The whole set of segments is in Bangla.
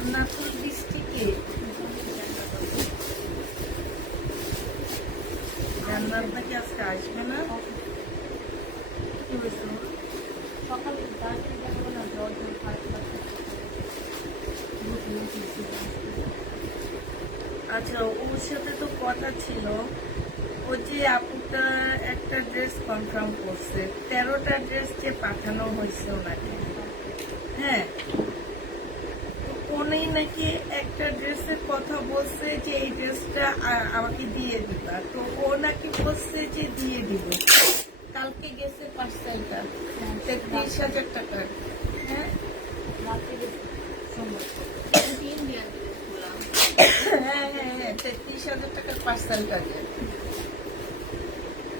জান্নাতুল বৃষ্টিকে জান্নাত নাকি আজকে আসবে না? কি হয়েছে? সকালে আচ্ছা, ওর সাথে তো কথা ছিল, ও যে আপুটা একটা ড্রেস কনফার্ম করছে, 13টা ড্রেস যে পাঠানো হয়েছে ওনাকে। হ্যাঁ, উনি নাকি একটা ড্রেসের কথা বলছে যে এই ড্রেসটা আমাকে দিয়ে দিবা, তো ও নাকি বলছে যে দিয়ে দিব। কালকে গেছে পার্সেলটা 33,000 টাকার। হ্যাঁ হ্যাঁ হ্যাঁ হ্যাঁ 33,000 টাকার পার্সেলটা।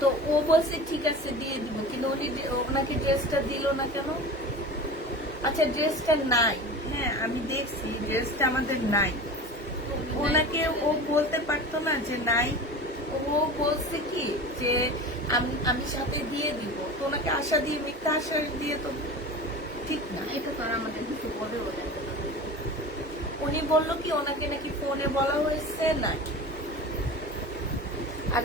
তো ও বলছে ঠিক আছে দিয়ে দিব, কিন্তু উনি ওনাকে ড্রেসটা দিল না কেন? আচ্ছা, ড্রেসটা নাই। হ্যাঁ, আমি দেখছি ড্রেসটা আমাদের নাই। ওনাকে ও বলতে পারতো না যে নাই? ও বলছে কি যে আমি সাথে দিয়ে দিব, তো ওনাকে আশা দিয়ে মিথ্যা আশা দিয়ে তো ঠিক না। এটা তো আর আমাদের কিছু বলে বলে উনি বললো কি ওনাকে নাকি ফোনে বলা হয়েছে না। আর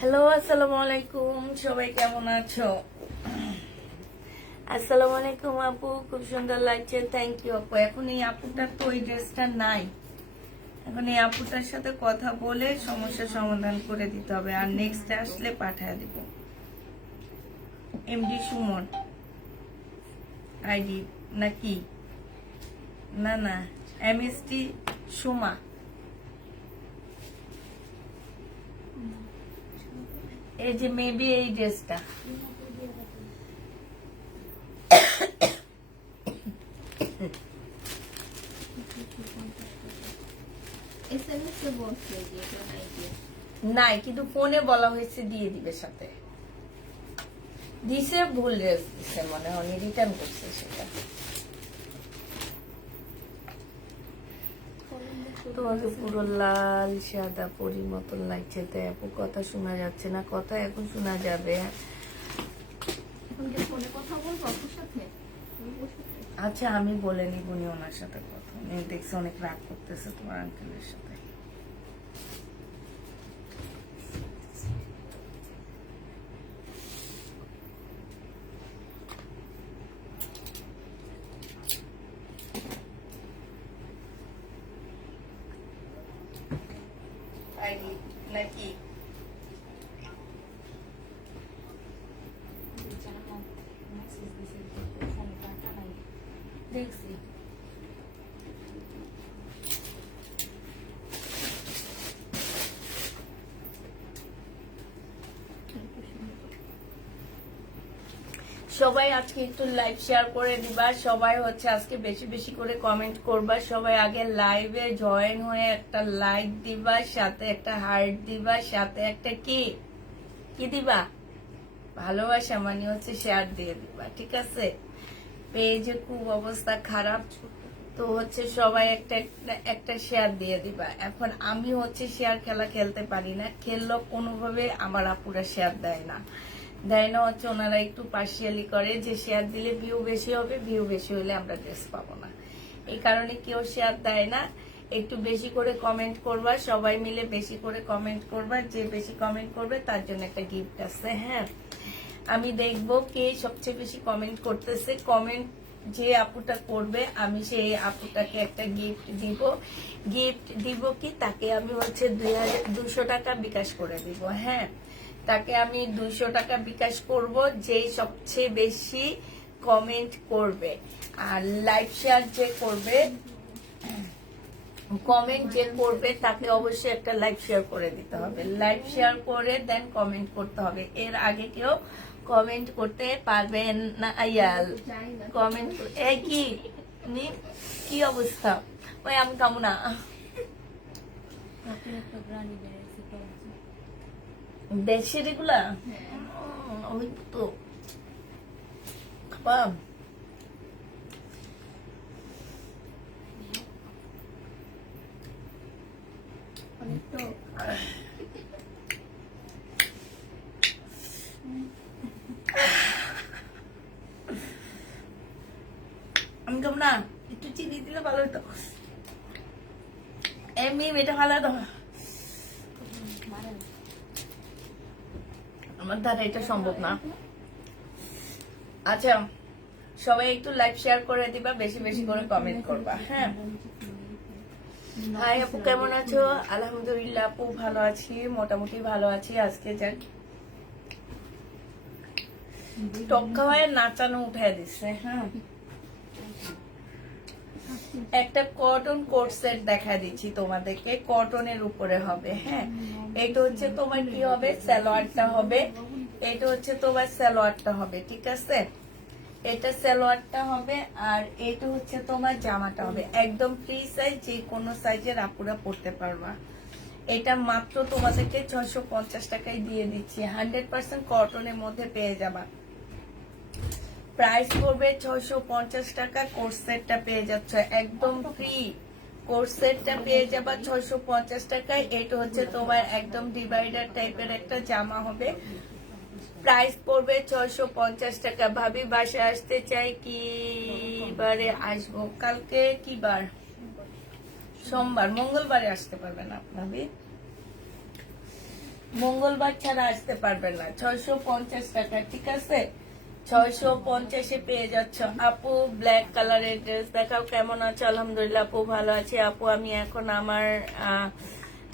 হ্যালো, আসসালামু আলাইকুম, সবাই কেমন আছো? আসসালামু আলাইকুম আপু, খুব সুন্দর লাগছে, থ্যাংক ইউ আপু। এখন এই আপুটার তো ওই ড্রেসটা নাই, এখন এই আপুটার সাথে কথা বলে সমস্যার সমাধান করে দিতে হবে, আর নেক্সট আসলে পাঠিয়ে দিব। এমডি সুমন আইডি নাকি? না না, এমএসটি সুমা। এই যে মেবি এই ড্রেসটা। নাই, কিন্তু ফোনে বলা হয়েছে দিয়ে দিবে সাথে। দিছে, ভুল ড্রেস দিছে মনে হয়, রিটার্ন করছে সেটা। তোমাকে পুরো লাল সাদা পরি মতন লাগছে, তো আপু কথা শোনা যাচ্ছে না, কথা এখন শোনা যাবে। আচ্ছা, আমি বলে নিব নি ওনার সাথে কথা। দেখছি অনেক রাগ করতেছে তোমার আঙ্কেলের সাথে। নাকি দেখছি সবাই আজকে একটু লাইভ শেয়ার করে দিবা, সবাই হচ্ছে আজকে বেশি বেশি করে কমেন্ট করবা, সবাই আগে লাইভে জয়েন হয়ে একটা লাইক দিবা, সাথে একটা হার্ট দিবা, সাথে একটা কি দিবা, ভালোবাসা মানে হচ্ছে শেয়ার দিয়ে দিবা, ঠিক আছে? পেজে খুব অবস্থা খারাপ, তো হচ্ছে সবাই একটা একটা শেয়ার দিয়ে দিবা। এখন আমি হচ্ছে শেয়ার খেলা খেলতে পারি না, খেললেও কোনোভাবে আমার আপুরা শেয়ার দেয় না, হচ্ছে ওনারা একটু পার্সিয়ালি করে যে শেয়ার দিলে ভিউ বেশি হবে, ভিউ বেশি হলে আমরা ড্রেস পাবো না, এই কারণে কেউ শেয়ার দেয় না। একটু বেশি করে কমেন্ট করবা, সবাই মিলে বেশি করে কমেন্ট করবা, যে বেশি কমেন্ট করবে তার জন্য একটা গিফট আছে। হ্যাঁ, আমি দেখবো কে সবচেয়ে বেশি কমেন্ট করতেছে, কমেন্ট যে আপুটা করবে আমি সেই আপুটাকে একটা গিফট দিব কি তাকে আমি হচ্ছে 200 টাকা বিকাশ করে দিব। হ্যাঁ, তাকে আমি 200 টাকা বিকাশ করব যে সবচেয়ে বেশি কমেন্ট করবে। আর লাইভ শেয়ার যে করবে, কমেন্ট যে করবে তাকে অবশ্যই একটা লাইভ শেয়ার করে দিতে হবে। লাইভ শেয়ার করে দেন কমেন্ট করতে হবে। এর আগে কেউ কমেন্ট করতে পারবেন না। আয়াল কমেন্ট এই কি অবস্থা? ওই আমি কামু না। দেশের এগুলা ওই তো খাবা। আমি কেমন না একটু চিনি দিলে ভালো হতো। এমনি এটা ভালো তো আমার দ্বারা এটা সম্ভব না। আচ্ছা, সবাই একটু লাইভ শেয়ার করে দিবা, বেশি বেশি করে কমেন্ট করবা। হ্যাঁ, হাই আপু কেমন আছো? আলহামদুলিল্লাহ আপু ভালো আছি, মোটামুটি ভালো আছি। আজকে যাক টক খাওয়ায় নাচানো উঠাই দিচ্ছে। হ্যাঁ, একটা কটন কোট সেট দেখা দিচ্ছি তোমাদেরকে, কটনের উপরে হবে। হ্যাঁ, এটা হচ্ছে তোমার কি হবে, সালোয়ারটা হবে। এটা হচ্ছে তোমার সালোয়ারটা হবে, ঠিক আছে? এটা সালোয়ারটা হবে আর এটা হচ্ছে তোমার জামাটা হবে। একদম ফ্রি সাইজ, যে কোনো সাইজের আপুরা পরতে পারবা। এটা মাত্র তোমাদেরকে 650 টাকায় দিয়ে দিচ্ছি। 100% কটনের মধ্যে পেয়ে যাবা। প্রাইস পড়বে 650 টাকা। কোর্স সেটটা পেয়ে যাচ্ছ একদম ফ্রি। কোর্স সেটটা পেয়ে যাবা 650 টাকায়। এটা হচ্ছে তোমার একদম ডিভাইডার টাইপের একটা জামা হবে। প্রাইস পড়বে 650 টাকা। ভাবি বাসায় আসতে চাই, কি বারে আসবো? কালকে কি বার? সোমবার। মঙ্গলবারে আসতে পারবে না ভাবি, মঙ্গলবার ছাড়া আসতে পারবে না। 650 টাকা, ঠিক আছে? 650-এ পেয়ে যাচ্ছ। আপু ব্ল্যাক কালারের ড্রেস দেখাও, কেমন আছো? আলহামদুলিল্লাহ আপু ভালো আছি। আপু আমি এখন আমার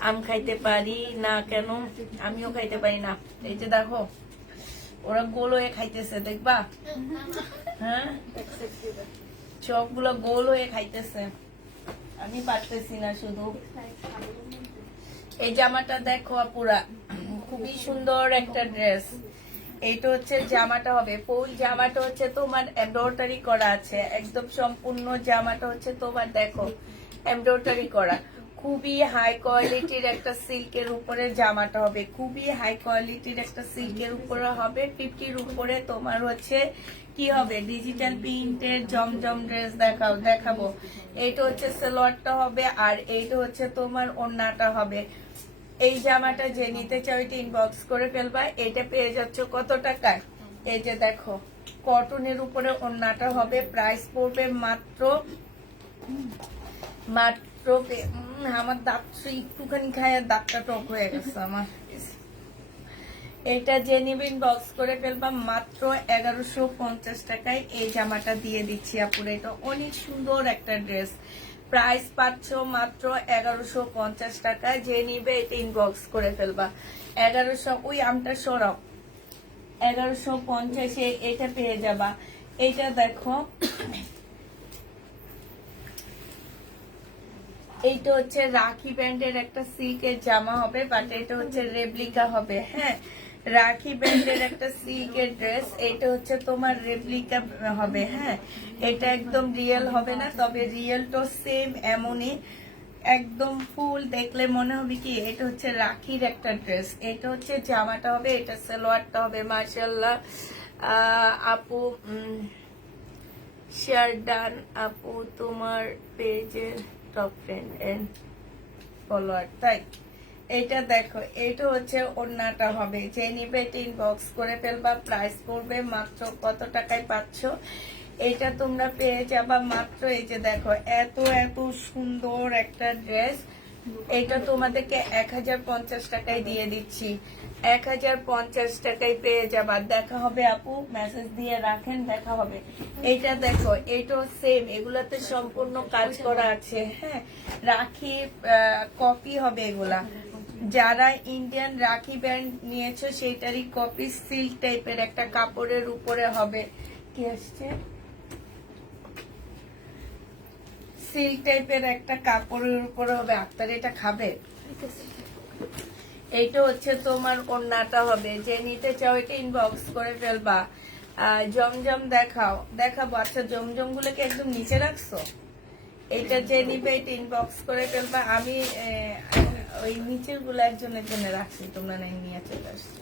আম খাইতে পারি না কেন? আমিও খাইতে পারি না। এই যে দেখো ওরা গোল হয়ে খাইতেছে, দেখবা? হ্যাঁ, সবগুলো গোল হয়ে খাইতেছে, আমি পারতেছি না। শুধু এই জামাটা দেখো আপুরা, খুবই সুন্দর একটা ড্রেস। এইটা হচ্ছে জামাটা হবে, ফুল জামাটা হচ্ছে তোমার এমব্রয়ডারি করা আছে। একদম সম্পূর্ণ জামাটা হচ্ছে তোমার দেখো এমব্রয়ডারি করা। খুবই হাই কোয়ালিটির একটা সিল্কের উপরে জামাটা হবে। খুবই হাই কোয়ালিটির একটা সিল্কের উপরে হবে। 50-র উপরে তোমার হচ্ছে কি হবে, ডিজিটাল প্রিন্টের জমজম ড্রেস দেখাবো। এইটা হচ্ছে সালোয়ারটা হবে আর এইটা হচ্ছে তোমার ওড়নাটা হবে। এই জামাটা যে নিতে চাও এটা ইনবক্স করে ফেলবা। এটা পেয়ে যাচ্ছ কত টাকায়? এই যে দেখো কটনের উপরে ওড়নাটা হবে। প্রাইস পড়বে মাত্র আমার দাঁত একটুখানি খায়, দাঁতটা টক হয়ে গেছে আমার। এটা যে নিবে ইনবক্স করে ফেলবা। মাত্র 1150 টাকায় এই জামাটা দিয়ে দিচ্ছি আপুরে। এটা অনেক সুন্দর একটা ড্রেস। প্রাইস পাচ্ছ মাত্র 1150 টাকা। যে নিবে এটা ইনবক্স করে ফেলবা। 1100, ওই আমটা সরাও। 1150-এ এটা পেয়ে যাবা। এটা দেখো, এইটা হচ্ছে রাখি ব্যান্ডের একটা সিল্কের জামা হবে, বাট এটা হচ্ছে রেপ্লিকা হবে। হ্যাঁ, রাখি ব্যান্ডের একটা সিল্কের ড্রেস। এটা হচ্ছে তোমার রেপ্লিকা হবে। হ্যাঁ, এটা একদম রিয়েল হবে না, তবে রিয়েল তো সেম এমনই একদম ফুল দেখলে মনে হবে কি এটা হচ্ছে রাখির একটা ড্রেস। এটা হচ্ছে জামাটা হবে, এটা সালোয়ারটা হবে। মাশাআল্লাহ আপু শেয়ার ডান। আপু তোমার পেজের টপ ফ্রেন্ড এন্ড ফলোয়ার, তাই? এইটা দেখো, এইটা হচ্ছে ওড়নাটা হবে। যে নিবে এটা ইনবক্স করে ফেলবা। প্রাইস পড়বে মাত্র কত টাকায় পাচ্ছ? এটা তোমরা পেয়ে যাবা মাত্র, এই যে দেখো এত এত সুন্দর একটা ড্রেস। এইটা তোমাদেরকে 1050 টাকায় দিয়ে দিচ্ছি। 1050 টাকায় পেয়ে যাবা। দেখা হবে আপু, মেসেজ দিয়ে রাখেন, দেখা হবে। এইটা দেখো, এইটাও সেম, এগুলাতে সম্পূর্ণ কাজ করা আছে। হ্যাঁ, রাখি কপি হবে এগুলা। যারা ইন্ডিয়ান রাখি ব্যান্ড নিয়েছো সেইটারই কপি, সিল্ক টাইপের একটা কাপড়ের উপরে হবে। কি আসছে? সিল্ক টাইপের একটা কাপড়ের উপরে হবে। আপনার এটা খাবে? এইটা হচ্ছে তোমার ওড়নাটা হবে। যে নিতে চাও এটা ইনবক্স করে ফেলবা। জমজম দেখাবো। আচ্ছা, জমজম গুলোকে একদম নিচে রাখছো? এটা যে নিবে এটা ইনবক্স করে ফেলবা। আমি ওই নিচের গুলো একজনের জন্য রাখছি, তোমরা নাই নিয়ে চলে আসছো।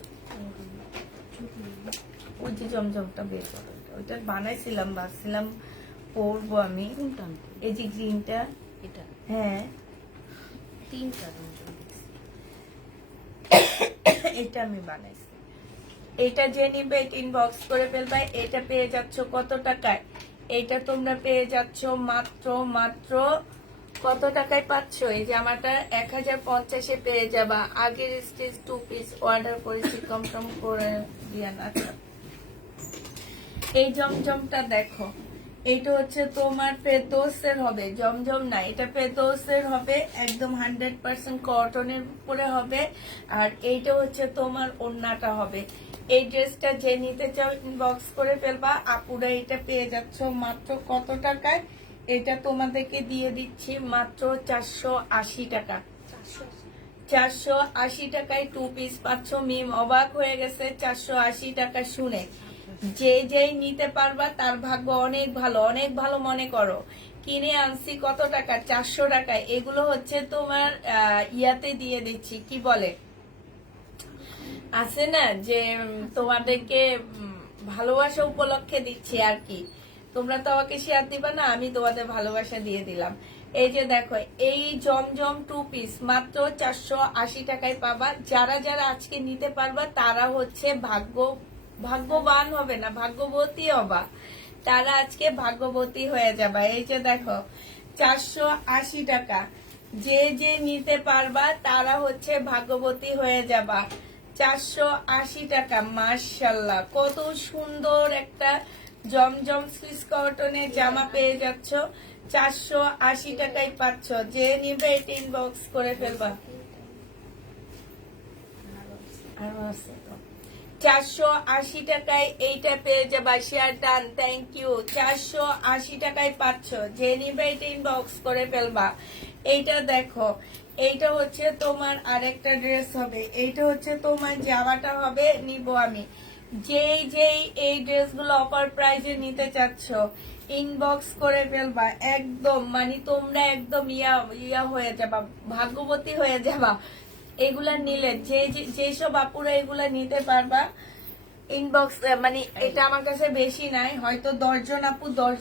ওই যে জমজমটা বের করো, ওইটা বানাইছিলাম, ভাবছিলাম পরবো আমি। কোনটা? এই যে গ্রিনটা। এটা হ্যাঁ, 3টা এটা আমি বানাইছি। এটা যে নিবে এটা ইনবক্স করে ফেলবা। এটা পেয়ে যাচ্ছ কত টাকায়? এটা তোমরা পেয়ে যাচ্ছ মাত্র কত টাকায় পাচ্ছ? এই জামাটা 1050-এ পেয়ে যাবা। আগের স্টেজ 2 পিস অর্ডার করেছি, কম করে দিয়া না। আচ্ছা, এই জমজমটা দেখো, এইটা হচ্ছে তোমার ফেরদৌসের হবে, জমজম না, এটা ফেরদৌসের হবে, একদম 100% কটনের উপরে হবে। আর এইটা হচ্ছে তোমার ওড়নাটা হবে। এই ড্রেসটা যে নিতে চাও ইনবক্স করে ফেলবা। আপুরা এটা পেয়ে যাচ্ছ মাত্র কত টাকায়? এটা তোমাদেরকে দিয়ে দিচ্ছি মাত্র 480 টাকা। 480 টাকায় 2 পিস পাচ্ছ। মিম অবাক হয়ে গেছে 480 টাকা শুনে। যেই নিতে পারবা তার ভাগ্য অনেক ভালো, অনেক ভালো মনে করো। কিনে আনছি কত টাকা? 400 টাকায়। এগুলো হচ্ছে তোমার ইয়াতে দিয়ে দিচ্ছি, কি বলে আছে না, যে তোমাদেরকে ভালোবাসা উপলক্ষে দিচ্ছি আর কি। তোমরা তো আমাকে শেয়ার দিবা না, আমি তোমাদের ভালোবাসা দিয়ে দিলাম। এই যে দেখো, এই জমজম 2 পিস মাত্র 480 টাকায় পাবা। যারা যারা আজকে নিতে পারবা তারা হচ্ছে ভাগ্যবান হবে না, ভাগ্যবতী হবা। তারা আজকে ভাগ্যবতী হয়ে যাবা। এই যে দেখো, 480 টাকা। যে নিতে পারবা তারা হচ্ছে ভাগ্যবতী হয়ে যাবা। 480 টাকা। মাশাআল্লাহ, কত সুন্দর একটা জমজম সুইস কটনের জামা পেয়ে যাচ্ছ। 480 টাকায় পাচ্ছ। যে নিবে এটা ইনবক্স করে ফেলবা। আরো আছে তো। 480 টাকায় এইটা পেয়ে যাবা। Share done, thank you. 480 টাকায় পাচ্ছ। যে নিবে এটা ইনবক্স করে ফেলবা। এইটা দেখো, এইটা হচ্ছে তোমার আরেকটা ড্রেস হবে। এইটা হচ্ছে তোমার জামাটা হবে, নিব আমি। যেই এই ড্রেসগুলো অফার প্রাইজে নিতে চাচ্ছ ইনবক্স করে ফেলবা। একদম মানে তোমরা একদম ইয়া হয়ে যাবা, ভাগ্যবতী হয়ে যাবা। এগুলা নিলে যেসব আপুরা এগুলা নিতে পারবা ইনবক্স, মানে এটা আমার কাছে বেশি নাই, হয়তো 10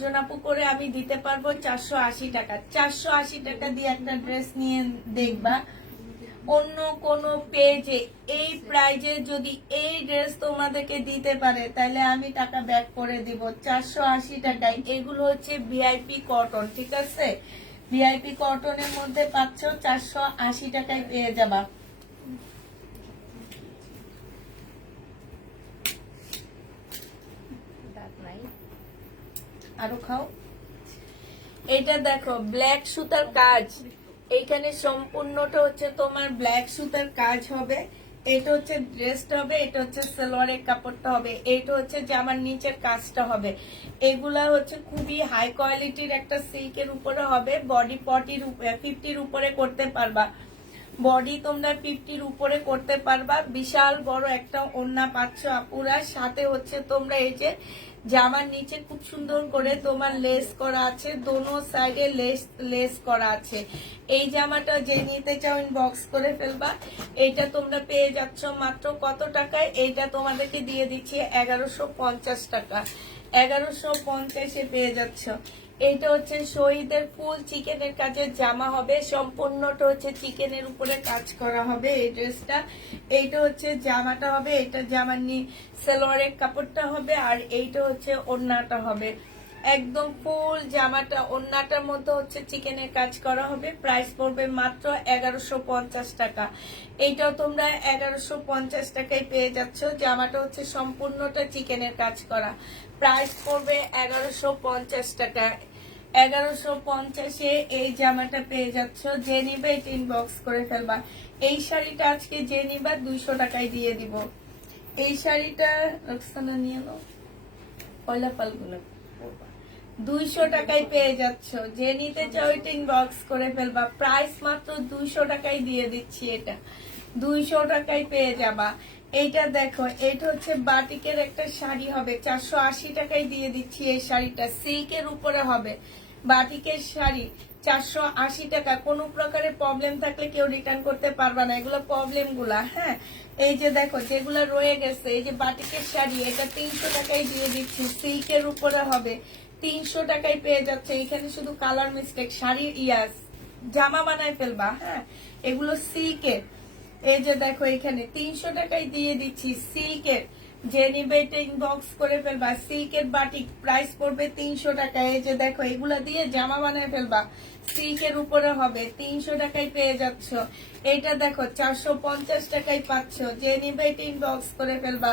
জন আপু করে আমি দিতে পারবো 480 টাকা। 480 টাকা দিয়ে একটা ড্রেস নিয়ে দেখবা। অন্য কোন পেজে এই প্রাইজে যদি এই ড্রেস তোমাদেরকে দিতে পারে তাহলে আমি টাকা ব্যাক করে দিব। 480 টাকায়। এগুলো হচ্ছে ভিআইপি কটন, ঠিক আছে? ভিআইপি কটনের মধ্যে পাচ্ছ, 480 টাকায় পেয়ে যাবা। আরো খাও। এটা দেখো, ব্ল্যাক সুতার কাজ। এইখানে সম্পূর্ণটা হচ্ছে তোমার ব্ল্যাক সুতার কাজ হবে। এটা হচ্ছে ড্রেসটা হবে, এটা হচ্ছে সালোয়ারের কাপড়টা হবে, এটা হচ্ছে জামার নিচের কাজটা হবে। এগুলা হচ্ছে খুবই হাই কোয়ালিটির একটা সিল্কের উপরে হবে। বডি 50-র উপরে করতে পারবা। বডি তোমরা 50-র উপরে করতে পারবা। বিশাল বড় একটা ওড়না পাচ্ছ আপুরা। সাথে হচ্ছে তোমরা এই যে জামার নিচে খুব সুন্দর করে তোমার লেস করা আছে, দোনো সাইডে লেস করা আছে। এই জামাটা যে নিতে চাও ইনবক্স করে ফেলবা। এইটা তোমরা পেয়ে যাচ্ছ মাত্র কত টাকায়? এইটা তোমাদেরকে দিয়ে দিচ্ছি 1150 টাকা। 1150-এ পেয়ে যাচ্ছ। এইটা হচ্ছে শহীদের ফুল চিকেনের কাজের জামা হবে। সম্পূর্ণটা হচ্ছে চিকেনের উপরে কাজ করা হবে এই ড্রেসটা। এইটা হচ্ছে জামাটা হবে, এটা জামার সালোয়ারের কাপড়টা হবে, আর এইটা হচ্ছে ওড়নাটা হবে। একদম ফুল জামাটা ওন্নাটার মধ্যে হচ্ছে চিকেনের কাজ করা হবে, প্রাইস পড়বে মাত্র 1150 টাকা। এইটাও তোমরা 1150 টাকায় পেয়ে যাচ্ছ। জামাটা হচ্ছে সম্পূর্ণটা চিকেনের কাজ করা, প্রাইস পড়বে 1150 টাকা। 1150-এ এই জামাটা পেয়ে যাচ্ছ। যে নিবে এটা ইনবক্স করে ফেলবা। এই শাড়িটা আজকে যে নিবা 200 টাকায় দিয়ে দিব। এই শাড়িটা রক্সানা নিয়ে নাও, পয়লা পালগুলো 200 টাকায় পেয়ে যাচ্ছ। যে নিতে চাও এটা ইনবক্স করে ফেলবা, প্রাইস মাত্র 200 টাকায় দিয়ে দিচ্ছি। এটা 200 টাকায় পেয়ে যাবা। এইটা দেখো, এটা হচ্ছে বাটিকের একটা শাড়ি হবে, 480 টাকায় দিয়ে দিচ্ছি। এই শাড়িটা সিল্কের উপরে হবে, বাটিকের শাড়ি 480 টাকা। কোনো প্রকারের প্রবলেম থাকলে কেউ রিটার্ন করতে পারবে না, এগুলো প্রবলেম গুলা। হ্যাঁ, এই যে দেখো যেগুলা রয়ে গেছে, এই যে বাটিকের শাড়ি, এটা 300 টাকায় দিয়ে দিচ্ছি। সিল্কের উপরে হবে, 300 টাকায় পেয়ে যাচ্ছে। এখানে শুধু কালার মিস্টেক, শাড়ি ইয়াস জামা বানায় ফেলবা। হ্যাঁ, এগুলো সিল্কের। এই যে দেখো এখানে 300 টাকায় দিয়ে দিচ্ছি সিল্কের। যে নিবে এটা ইনবক্স করে ফেলবা। সিল্কের বাটিক প্রাইস পড়বে 300 টাকা। এই যে দেখো এগুলা দিয়ে জামা বানায় ফেলবা, সিল্কের উপরে হবে, 300 টাকায় পেয়ে যাচ্ছ। এটা দেখো 450 টাকায় পাচ্ছ। যে নিবে এটা ইনবক্স করে ফেলবা।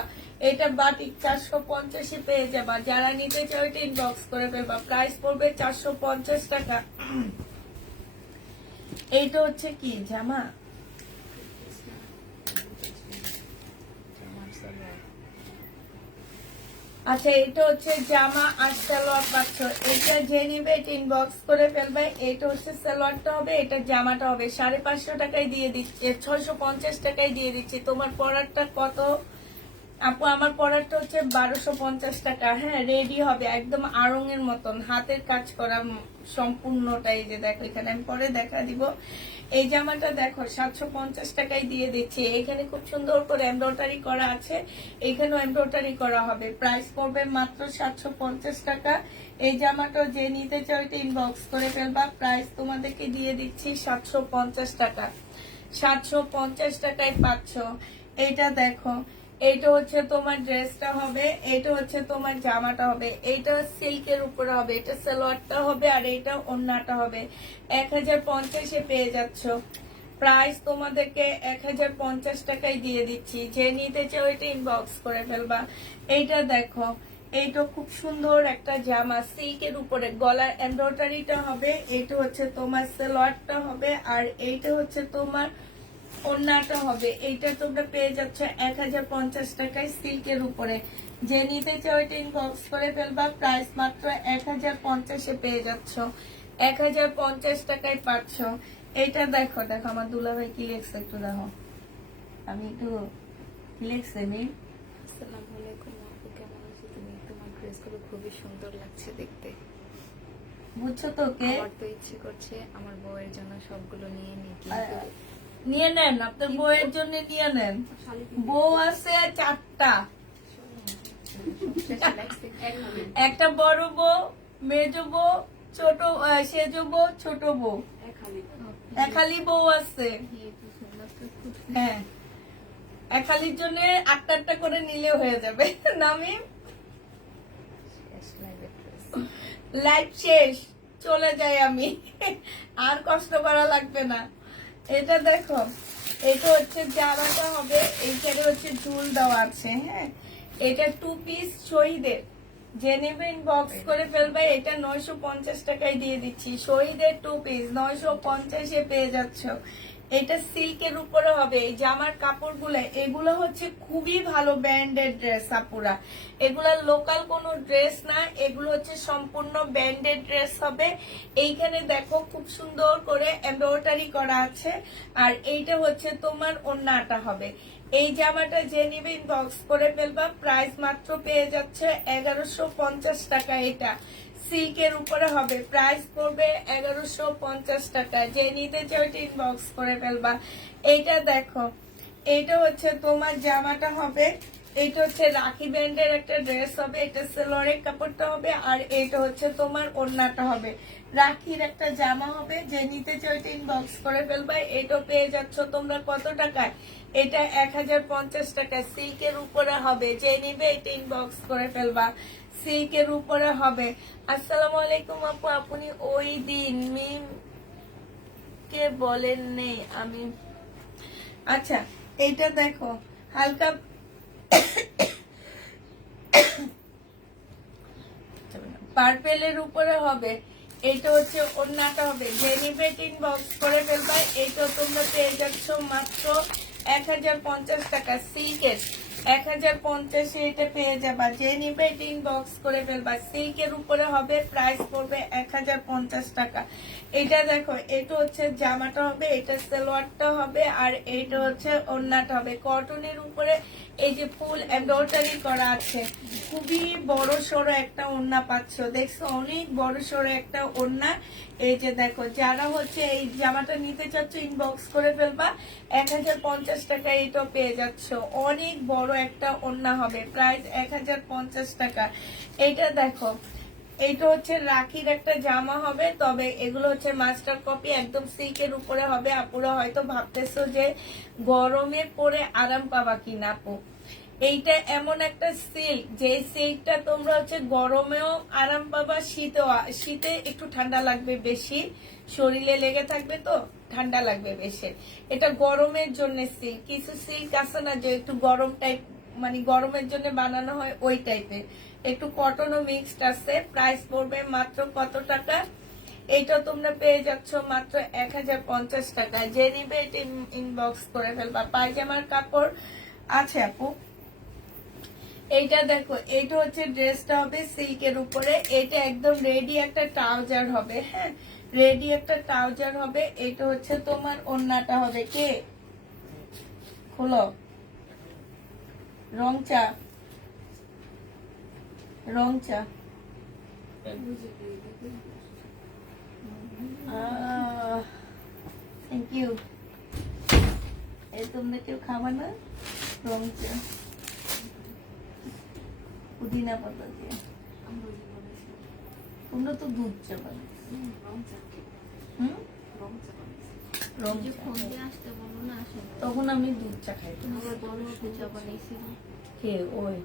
এটা বাটিক 450-এ পেয়ে যাবা। যারা নিতে চাও এটা ইনবক্স করে ফেলবা, প্রাইস পড়বে 450 টাকা। এইটা হচ্ছে কি জামা, আচ্ছা এটা হচ্ছে জামা আর সালোয়ার পাচ্ছ। এটা যে নিবে এটা ইনবক্স করে ফেলবে। এটা হচ্ছে সালোয়ারটা হবে, এটা জামাটা হবে। 550 টাকায় দিয়ে দিচ্ছি, 650 টাকায় দিয়ে দিচ্ছি। তোমার পরারটা কত আপু? আমার পরারটা হচ্ছে 1250 টাকা। হ্যাঁ, রেডি হবে একদম আড়ং এর মতন, হাতের কাজ করা সম্পূর্ণটাই। যে দেখো এখানে আমি পরে দেখা দিব। এই জামাটা দেখো 750 টাকায় দিয়ে দিচ্ছি। এখানে খুব সুন্দর করে এমব্রয়ডারি করা আছে, এখানেও এমব্রয়ডারি করা হবে। প্রাইস পড়বে মাত্র 750 টাকা। এই জামাটা যে নিতে চাও এটা ইনবক্স করে ফেলবা, প্রাইস তোমাদেরকে দিয়ে দিচ্ছি 750 টাকা। 750 টাকায় পাচ্ছ। এইটা দেখো, এইটা হচ্ছে তোমার ড্রেসটা হবে, এইটা হচ্ছে তোমার জামাটা হবে। এইটা সিল্কের উপরে হবে, এটা সালোয়ারটা হবে, আর এইটা ওড়নাটা হবে। 1050-এ পেয়ে যাচ্ছ। প্রাইস তোমাদেরকে 1050 টাকায় দিয়ে দিচ্ছি। যে নিতে চাও এটা ইনবক্স করে ফেলবা। এইটা দেখো, এইটা খুব সুন্দর একটা জামা, সিল্কের উপরে গলার এমব্রয়ডারিটা হবে। এইটা হচ্ছে তোমার সালোয়ারটা হবে, আর এইটা হচ্ছে তোমার ওড়নাটা হবে। এইটা তোমরা পেয়ে যাচ্ছ 1050 টাকায় সিল্কের উপরে। যে নিতে চাও এটা ইনবক্স করে ফেলবা, প্রাইস মাত্র 1050-এ পেয়ে যাচ্ছ। 1050 টাকায় পাচ্ছ। এইটা দেখো, দেখো আমার দুলাভাই কি লিখছে একটু দেখো। আমি একটু কি লিখছে মেয়ে। আসসালামু আলাইকুম আপু, কেমন আছো তুমি? তোমার ড্রেসগুলো খুবই সুন্দর লাগছে দেখতে। বুঝছো তো কে? আমার তো ইচ্ছে করছে আমার বউয়ের জন্য সবগুলো নিয়ে নিই, কিন্তু নিয়ে নেন, আপনার বউয়ের জন্য নিয়ে নেন। বউ আছে 4টা, একটা বড় বউ, মেজ বউ, ছোট সেজ বউ, ছোট বউ, একালি বউ আছে। হ্যাঁ, একালির জন্য 8টা করে নিলে হয়ে যাবে। নামি লাইফ শেষ, চলে যাই আমি, আর কষ্ট করা লাগবে না। এটা দেখো, এটা হচ্ছে জামাটা হবে, এইখানে হচ্ছে ঝুল দেওয়া আছে। হ্যাঁ, এটা 2 পিস শহীদের। যে নেবে ইনবক্স করে ফেলবে। এটা 950 টাকায় দিয়ে দিচ্ছি। শহীদের 2 পিস 950-এ পেয়ে যাচ্ছ। এটা সিল্কের উপরে হবে। এই জামার কাপড়গুলো, এগুলো হচ্ছে খুবই ভালো ব্র্যান্ডের ড্রেস আপুরা। এগুলা লোকাল কোনো ড্রেস না, এগুলো হচ্ছে সম্পূর্ণ ব্র্যান্ডেড ড্রেস হবে। এইখানে দেখো খুব সুন্দর করে এমব্রয়ডারি করা আছে, আর এইটা হচ্ছে তোমার ওড়নাটা হবে। এই জামাটা যে নিবে ইনবক্স করে ফেলবা, প্রাইস মাত্র পেয়ে যাচ্ছে 1150 টাকা। এটা সিল্কের উপরে হবে, প্রাইস পড়বে 1150 টাকা। যে নিতে চাও এটা ইনবক্স করে ফেলবা। এইটা দেখো, এইটা হচ্ছে তোমার জামাটা হবে, এইটা হচ্ছে রাখি ব্যান্ডের একটা ড্রেস হবে, এটা সেলোয়ারের কাপড়টা হবে, আর এইটা হচ্ছে তোমার ওড়নাটা হবে। রাখির একটা জামা হবে, যে নিতে চাও এটা ইনবক্স করে ফেলবা। এটা পেয়ে যাচ্ছ তোমরা কত টাকায়? এটা 1050 টাকা। সিল্কের উপরে হবে, যে নিবে এটা ইনবক্স করে ফেলবা। সিল্কের উপরে হবে। আসসালামু আলাইকুম আপু, আপনি ওই দিন মিম কে বলেন নেই আমি। আচ্ছা, এইটা দেখো হালকা পার্পেলের উপরে হবে। এটা হচ্ছে ওড়নাটা হবে, যে নিবে ইনবক্স করে ফেলবা। এটা তোমরা পেয়ে যাচ্ছ মাত্র 1050 টাকা। সিল্কের 1050 এটা পেয়ে যাবা, যে নিবে ইনবক্স করে ফেলবা। সিল্কের উপরে হবে, প্রাইস পড়বে 1050 টাকা। এটা দেখো, এটা হচ্ছে জামাটা হবে, এটা সালোয়ারটা হবে, আর এইটা হচ্ছে ওড়নাটা হবে। কটনের উপরে এই যে ফুল এমব্রয়ডারি করা আছে, খুবই বড় সড়ো একটা ওড়না পাচ্ছ, দেখছো? অনেক বড় সড়ো একটা ওড়না। এই যে দেখো, যারা হচ্ছে এই জামাটা নিতে চাচ্ছ ইনবক্স করে ফেলবা। 1050 টাকা এটা পেয়ে যাচ্ছ। অনেক বড় একটা ওড়না হবে, প্রাইস 1050 টাকা। এইটা দেখো, এইটা হচ্ছে রাখির একটা জামা হবে, তবে এগুলো হচ্ছে মাস্টার কপি, একদম সিল্কের উপরে হবে। আপুরা হয়তো ভাবতেছো যে গরমে পরে আরাম পাবা কিনা। আপু, এইটা এমন একটা সিল্ক, যে সিল্কটা তোমরা হচ্ছে গরমেও আরাম পাবা, শীতে একটু ঠান্ডা লাগবে বেশি, শরীরে লেগে থাকবে তো ঠান্ডা লাগবে বেশি। এটা গরমের জন্য সিল্ক। কিছু সিল্ক আছে না যে একটু গরম টাইপ, মানে গরমের জন্য বানানো হয়, ওই টাইপের। একটু কটনও মিক্সড আছে। প্রাইস পড়বে মাত্র কত টাকা? এটা তোমরা পেয়ে যাচ্ছ মাত্র 1050 টাকা। যে নিবে এটা ইনবক্স করে ফেলবা। পায়জামার কাপড় আছে আপু। এইটা দেখো, এইটা হচ্ছে ড্রেসটা হবে সিল্কের উপরে। এটা একদম রেডি একটা ট্রাউজার হবে। হ্যাঁ, রেডি একটা ট্রাউজার হবে। এটা হচ্ছে তোমার ওড়নাটা হবে। কে খোলো, রং চা, রং চা। Thank you. এই তোমরা কেউ খাবা না রং চা? পুদিনা পাতা দিয়ে। তোমরা তো দুধ চা বানাও। হুম, রং চা। তখন আমি দুধ চা খাই। কে ওই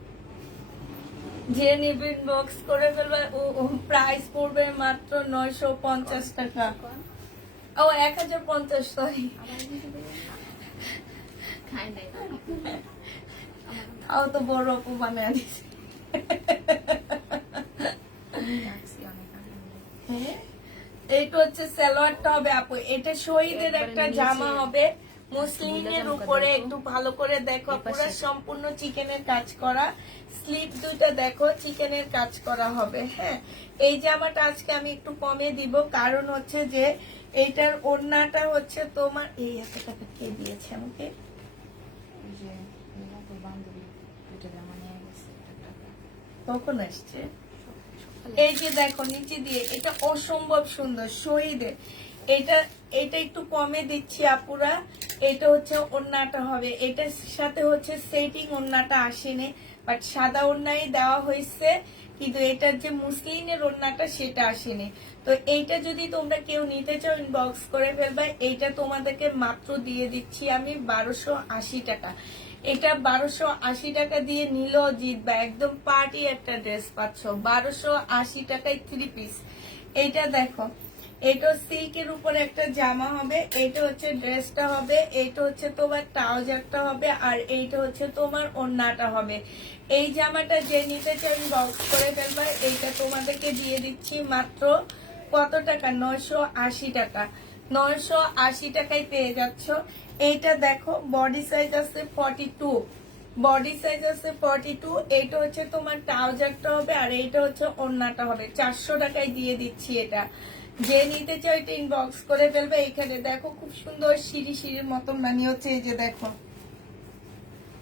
যে নেবেন বক্স করে ফেলবে। ও প্রাইস পড়বে মাত্র 950 টাকা। ও 1050, সরি। তাও তো বড় আপু বানায় দিছে। এইটা হচ্ছে সালোয়ারটা হবে আপু। এটা শহীদের একটা জামা হবে, মুসলিমের উপরে। একটু ভালো করে দেখো, পুরো সম্পূর্ণ চিকেনের কাজ করা। স্লিপ দুইটা দেখো, চিকেনের কাজ করা হবে। হ্যাঁ, এই জামাটা আজকে আমি একটু কমে দিব, কারণ হচ্ছে যে এইটার ওড়নাটা হচ্ছে তোমার। এই এত টাকা কে দিয়েছে আমাকে? কখন আসছে? এই যে দেখো নিচে দিয়ে, এটা অসম্ভব সুন্দর শহীদের। এটা এটা একটু কমে দিচ্ছি আপুরা। এটা হচ্ছে ওড়নাটা হবে, এটার সাথে হচ্ছে সেটিং ওড়নাটা আসেনি, বাট সাদা ওড়নাই দেওয়া হয়েছে, কিন্তু এটার যে মুসলিমের ওড়নাটা সেটা আসেনি। তো এইটা যদি তোমরা কেউ নিতে চাও ইনবক্স করে ফেলবা। এইটা তোমাদেরকে মাত্র দিয়ে দিচ্ছি আমি 1280 টাকা। এটা 1280 টাকা দিয়ে নিলেও জিতবা, একদম পার্টি একটা ড্রেস পাচ্ছ 1280 টাকায় 3 পিস। এইটা দেখো, এটা সিল্কের উপরে একটা জামা হবে, এইটা হচ্ছে ড্রেসটা হবে, এইটা হচ্ছে তোমার ট্রাউজারটা হবে, আর এইটা হচ্ছে তোমার ওড়নাটা হবে। এই জামাটা যে নিতে চাই বক্স করে ফেলবা। এইটা তোমাদেরকে দিয়ে দিচ্ছি মাত্র কত টাকা? 980 টাকা। 980 টাকায় পেয়ে যাচ্ছ। এইটা দেখো, বডি সাইজ আছে 42, বডি সাইজ আছে 42। এইটা হচ্ছে তোমার ট্রাউজারটা হবে, আর এইটা হচ্ছে ওড়নাটা হবে। 400 টাকায় দিয়ে দিচ্ছি এটা। যে নিতে চাও এটা ইনবক্স করে ফেলবে। এখানে দেখো খুব সুন্দর সিঁড়ি সিঁড়ির মতন বানিয়ে হচ্ছে, এই যে দেখো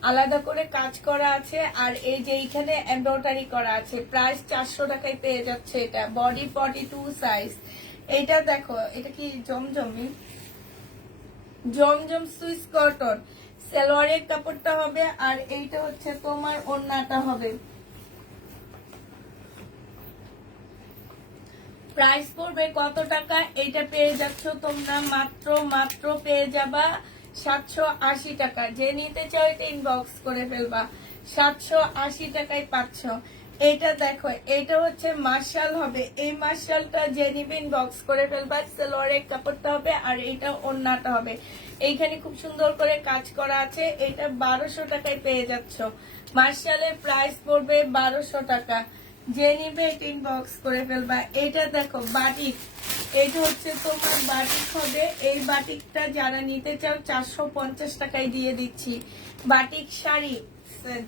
আলাদা করে কাজ করা আছে, আর এই যে এইখানে এমব্রয়ডারি করা আছে। প্রাইস 400 টাকায় পেয়ে যাচ্ছে এটা। Body 42 size. এইটা দেখো, এটা কি জমজমি, জমজম সুইস কটন। সালোয়ারের কাপড়টা হবে, আর এইটা হচ্ছে তোমার ওড়নাটা হবে। প্রাইস পড়বে কত টাকা? এইটা পেয়ে যাচ্ছ তোমরা মাত্র পেয়ে যাবা 780 টাকা। যে নিতে চাও এটা ইনবক্স করে ফেলবা, 780 টাকায় পাচ্ছ। এটা দেখো, এটা হচ্ছে মার্শাল হবে। এই মার্শালটা যে নিবে ইনবক্স করে ফেলবা। সালোয়ারের কাপড়টা হবে, আর এটা ওড়নাটা হবে। এইখানে খুব সুন্দর করে কাজ করা আছে। এটা 1200 টাকায় পেয়ে যাচ্ছ। মার্শালের প্রাইস পড়বে 1200 টাকা। যে নিবে এটা ইনবক্স করে ফেলবা। এটা দেখো বাটিক, এটা হচ্ছে তোমার বাটিক হবে। এই বাটিকটা যারা নিতে চাও 450 টাকায় দিয়ে দিচ্ছি। বাটিক শাড়ি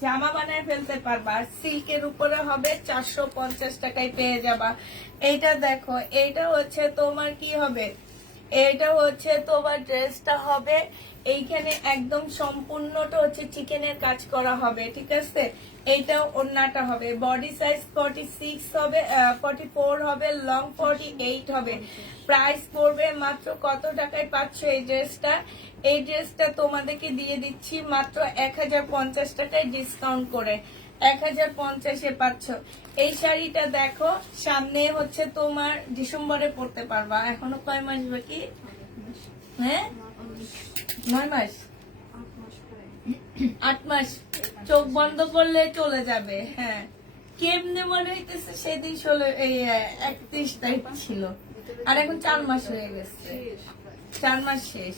জামা বানায় ফেলতে পারবা, আর সিল্কের উপরে হবে 450 টাকায় পেয়ে যাবা। এইটা দেখো, এইটা হচ্ছে তোমার কি হবে, এটা হচ্ছে তোমার ড্রেসটা হবে। এইখানে একদম সম্পূর্ণটা হচ্ছে চিকেনের কাজ করা হবে, ঠিক আছে। এইটা ওড়নাটা হবে। বডি সাইজ 46 হবে, 44 হবে, লং 48 হবে। প্রাইস পড়বে মাত্র কত টাকায় পাচ্ছ এই ড্রেসটা? এই ড্রেসটা তোমাদেরকে দিয়ে দিচ্ছি মাত্র 1050 টাকায় ডিসকাউন্ট করে। 1050-এ পাচ্ছ। এই শাড়িটা দেখো, সামনে হচ্ছে তোমার ডিসেম্বরে পড়তে পারবা। এখনো কয় মাস বাকি? হ্যাঁ, 9 মাস, 8 মাস। চোখ বন্ধ করলে চলে যাবে। হ্যাঁ, কেমনে মনে হইতেছে সেদিন 31 তারিখ ছিল, আর এখন 4 মাস হয়ে গেছে। 4 মাস শেষ।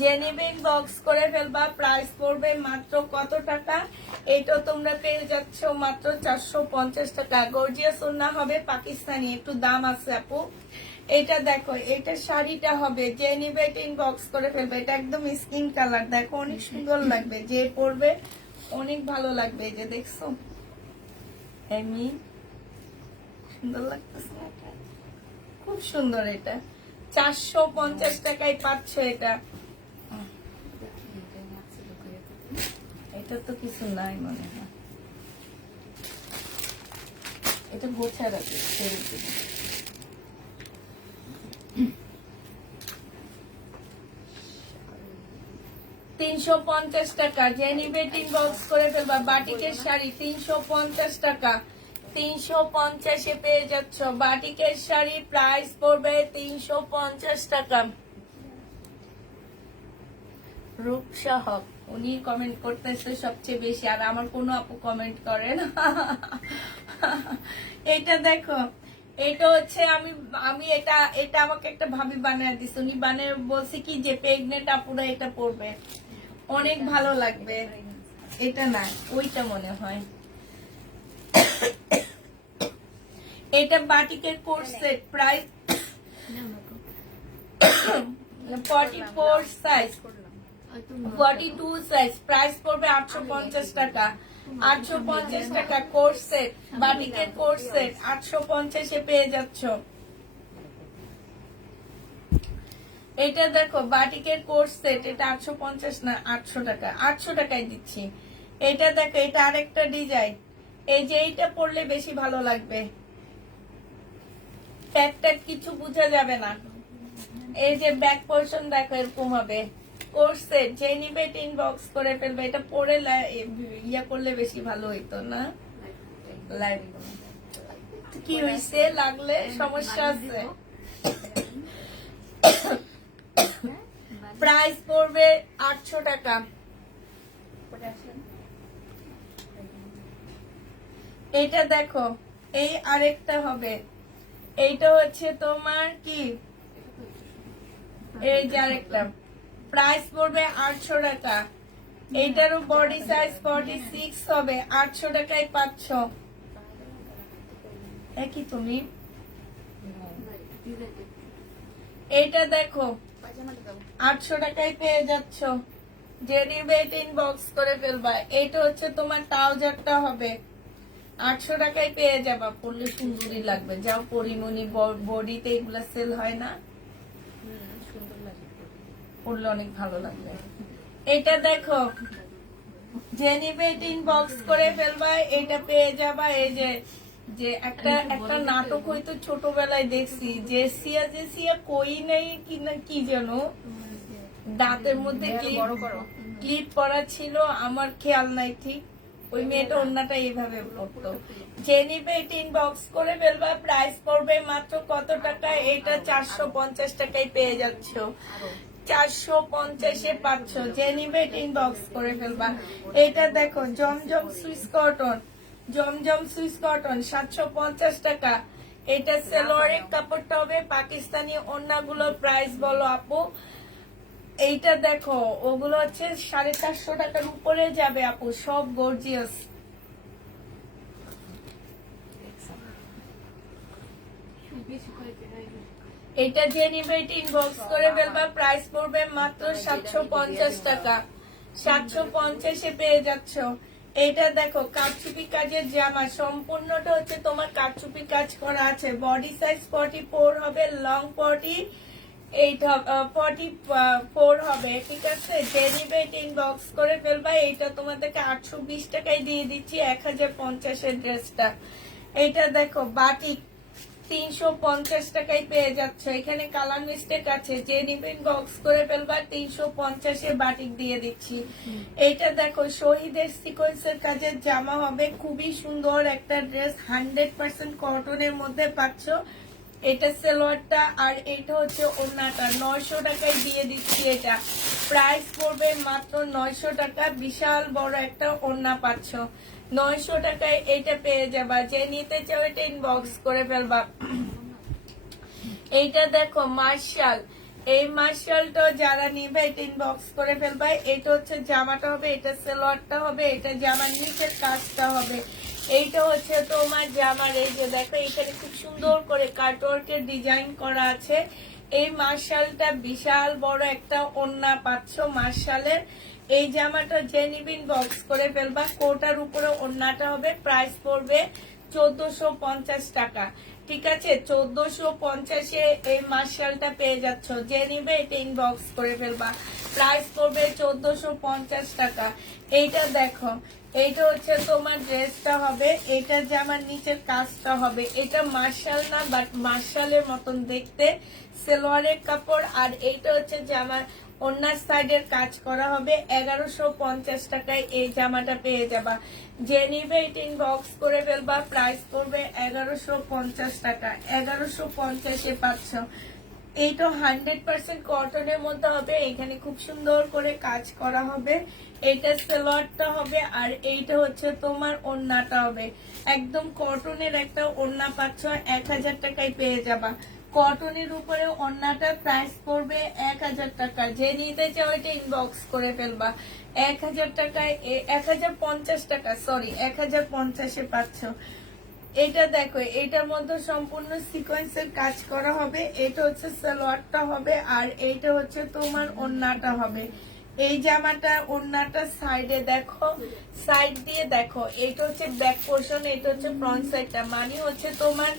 যে নেবে বক্স করে ফেলবা। প্রাইস পড়বে মাত্র কত টাকা? এটা তোমরা পেয়ে যাচ্ছ মাত্র 450 টাকা। গর্জিয়াস ওড়না হবে, পাকিস্তানি, একটু দাম আছে আপু। এটা দেখো, এটা শাড়িটা হবে। যে নিবে এটা ইনবক্স করে ফেলবে। এটা একদম স্কিন কালার, দেখো অনেক সুন্দর লাগবে। যে পরবে অনেক ভালো লাগবে। এই যে দেখছো, এমনি সুন্দর লাগতেছে না এটা? খুব সুন্দর। এটা 450 টাকায় পাচ্ছ। এটা এটা তো কিছু নাই মনে হয়। এটা গোছা রাখি। 350 টাকা। যে নিবে ইনবক্স করে ফেলবা। বাটিকের শাড়ি 350 টাকা। 350-এ পেয়ে যাচ্ছ বাটিকের শাড়ি। প্রাইস পড়বে 350 টাকা। রূপসা হক উনি কমেন্ট করতেছে সবচেয়ে বেশি, আর আমার কোনো আপু কমেন্ট করে না। এটা দেখো, এটা হচ্ছে আমি এটা এটা আমাকে একটা ভাবি বানিয়ে দিচ্ছে। উনি বানিয়ে বলছে কি যে প্রেগনেন্ট আপুরা এটা পরবে, অনেক ভালো লাগবে। এটা না, ওইটা মনে হয়। এটা বাটিকের course set. Price 44 size, 42 size. Price পড়বে 850 টাকা। 850 টাকা কোর্স সেট, বাটিকের কোর্স সেট 850-এ পেয়ে যাচ্ছ। এটা দেখো বাটিকের কোর্স সেট। এটা 850 না, 800 টাকা। 800 টাকায় দিচ্ছি। এটা দেখো, এটা আরেকটা ডিজাইন। এই যে এইটা পরলে বেশি ভালো লাগবে, প্যাকটা কিছু বোঝা যাবে না। এই যে ব্যাক পোর্শন দেখো এরকম হবে। কোর্স সেট যে নিবে ইনবক্স করে ফেলবে। এটা পরে ইয়া করলে বেশি ভালো হইতো না? লাইভ কি হইছে? লাগলে সমস্যা আছে? প্রাইস পড়বে 800 টাকা। এটা দেখো, এই আরেকটা হবে। এইটা হচ্ছে তোমার কি, এই যে আরেকটা। প্রাইস পড়বে 800 টাকা। এইটারও বডি সাইজ 46 হবে। 800 টাকায় পাচ্ছ। একই তুমি। এইটা দেখো, 800 টাকায় পেয়ে যাচ্ছ। যে নিবে এটা ইনবক্স করে ফেলবা। এটা হচ্ছে তোমার ট্রাউজারটা হবে। 800 টাকায় পেয়ে যাবা। পরলে সুন্দরই লাগবে। যাও পরিমণি বডিতে এগুলা সেল হয় না, পরলে অনেক ভালো লাগবে। এটা দেখো, যে নিবে এটা ইনবক্স করে ফেলবা। এটা পেয়ে যাবা। এই যে যে একটা নাটক হয়তো ছোটবেলায় দেখছি, যে সিয়া কই নাই কি না কি যেন, দাঁতের মধ্যে বড় করো, ক্লিপ পরা ছিল, আমার খেয়াল নাই ঠিক। ওই মেয়েটা ওন্নাটা এইভাবে পরতো। যে নিবে এটা ইনবক্স করে ফেলবা, প্রাইস পড়বে মাত্র কত টাকা? এটা 450 টাকায় পেয়ে যাচ্ছ। 450-এ পাচ্ছ। যে নিবে এটা ইনবক্স করে ফেলবা। এটা দেখো জমজম সুইস কটন, জমজম সুইস কটন 750 টাকা। এটা সালোয়ারের কাপড়টা হবে পাকিস্তানি। ওন্নাগুলোর প্রাইস বলো আপু? এইটা দেখো, ওগুলো হচ্ছে 450 টাকার উপরে যাবে আপু, সব গর্জিয়াস। এটা যে নিবে এটা ইনবক্স করে ফেলবা, প্রাইস পড়বে মাত্র 750 টাকা। 750-এ পেয়ে যাচ্ছ। এটা দেখো কারচুপি কাজের জামা, সম্পূর্ণটা হচ্ছে তোমার কারচুপি কাজ করা আছে। বডি সাইজ 44 হবে, লং 44 হবে, ঠিক আছে। যে নিবে এটা ইনবক্স করে ফেলবা। এইটা তোমাদেরকে 820 টাকায় দিয়ে দিচ্ছি 1050-এর ড্রেসটা। এইটা দেখো বাটিক 350 টাকায় পেয়ে যাচ্ছে। এখানে কালার মিস্টেক আছে, যে নিবেন বক্স করে ফেলবা। 350-এ বাটিক দিয়ে দিচ্ছি। এইটা দেখো শহীদের সিকোয়েন্সের কাজের জামা হবে, খুবই সুন্দর একটা ড্রেস, 100% কটনের মধ্যে পাচ্ছ। এটা সালোয়ারটা আর এটা হচ্ছে ওড়নাটা। 900 টাকায় দিয়ে দিচ্ছি। এটা প্রাইস পড়বে মাত্র 900 টাকা। বিশাল বড় একটা ওড়না পাচ্ছ। 900 টাকায় এটা পেয়ে যাবা। যে নিতে চাও এটা ইনবক্স করে ফেলবা। এইটা দেখো মার্শাল, এই মার্শালটা যারা নিবে এটা ইনবক্স করে ফেলবা। এটা হচ্ছে জামাটা হবে, এটা সালোয়ারটা হবে, এটা জামার নিচের কাজটা হবে। এইটা হচ্ছে তোমার জামার, এই যে দেখো এখানে খুব সুন্দর করে কাটওয়ার্কের ডিজাইন করা আছে। এই মার্শালটা বিশাল বড় একটা ওড়না পাচ্ছ মার্শালের। এই জামাটা যে নিবিন বক্স করে ফেলবা। কোটার উপরে ওড়নাটা হবে, প্রাইস পড়বে 1450 টাকা, ঠিক আছে। 1450-এ এই মার্শালটা পেয়ে যাচ্ছ। যে নিবে এটা ইনবক্স করে ফেলবা, প্রাইস পড়বে 1450 টাকা। এইটা দেখো, এইটা হচ্ছে তোমার ড্রেসটা হবে, এটা জামার নিচের কাজটা হবে। এটা মার্শাল না, বাট মার্শালের মতন দেখতে, সালোয়ারের কাপড়। আর এইটা হচ্ছে জামার ওনার সাইডের কাজ করা হবে। 1150 টাকায় এই জামাটা পেয়ে যাবা। যে নিবে এটা ইনবক্স করে ফেলবা, প্রাইস পড়বে 1150 টাকা। 1150-এ পাচ্ছ। এইটা 100% কটনের মধ্যে হবে, এখানে খুব সুন্দর করে কাজ করা হবে। এইটা সালোয়ারটা হবে আর এইটা হচ্ছে তোমার ওড়নাটা হবে। একদম কটনের একটা ওড়না পাচ্ছ, 1000 টাকায় পেয়ে যাবা। কটনের উপরে ওড়নাটা প্রাইস পড়বে 1000 টাকা। যে নিতে চাও এটা ইনবক্স করে ফেলবা। 1000 টাকায় 1050 টাকা, সরি 1050-এ পাচ্ছ। এটা দেখো, এটার মধ্যে সম্পূর্ণ সিকোয়েন্সের কাজ করা হবে। এটা হচ্ছে সালোয়ারটা হবে আর এইটা হচ্ছে তোমার ওড়নাটা হবে। এই জামাটা ওড়নাটা সাইডে দেখো, সাইড দিয়ে দেখো, এটা হচ্ছে ব্যাক পোর্শন, এটা হচ্ছে ফ্রন্ট সাইডটা। মানে হচ্ছে তোমার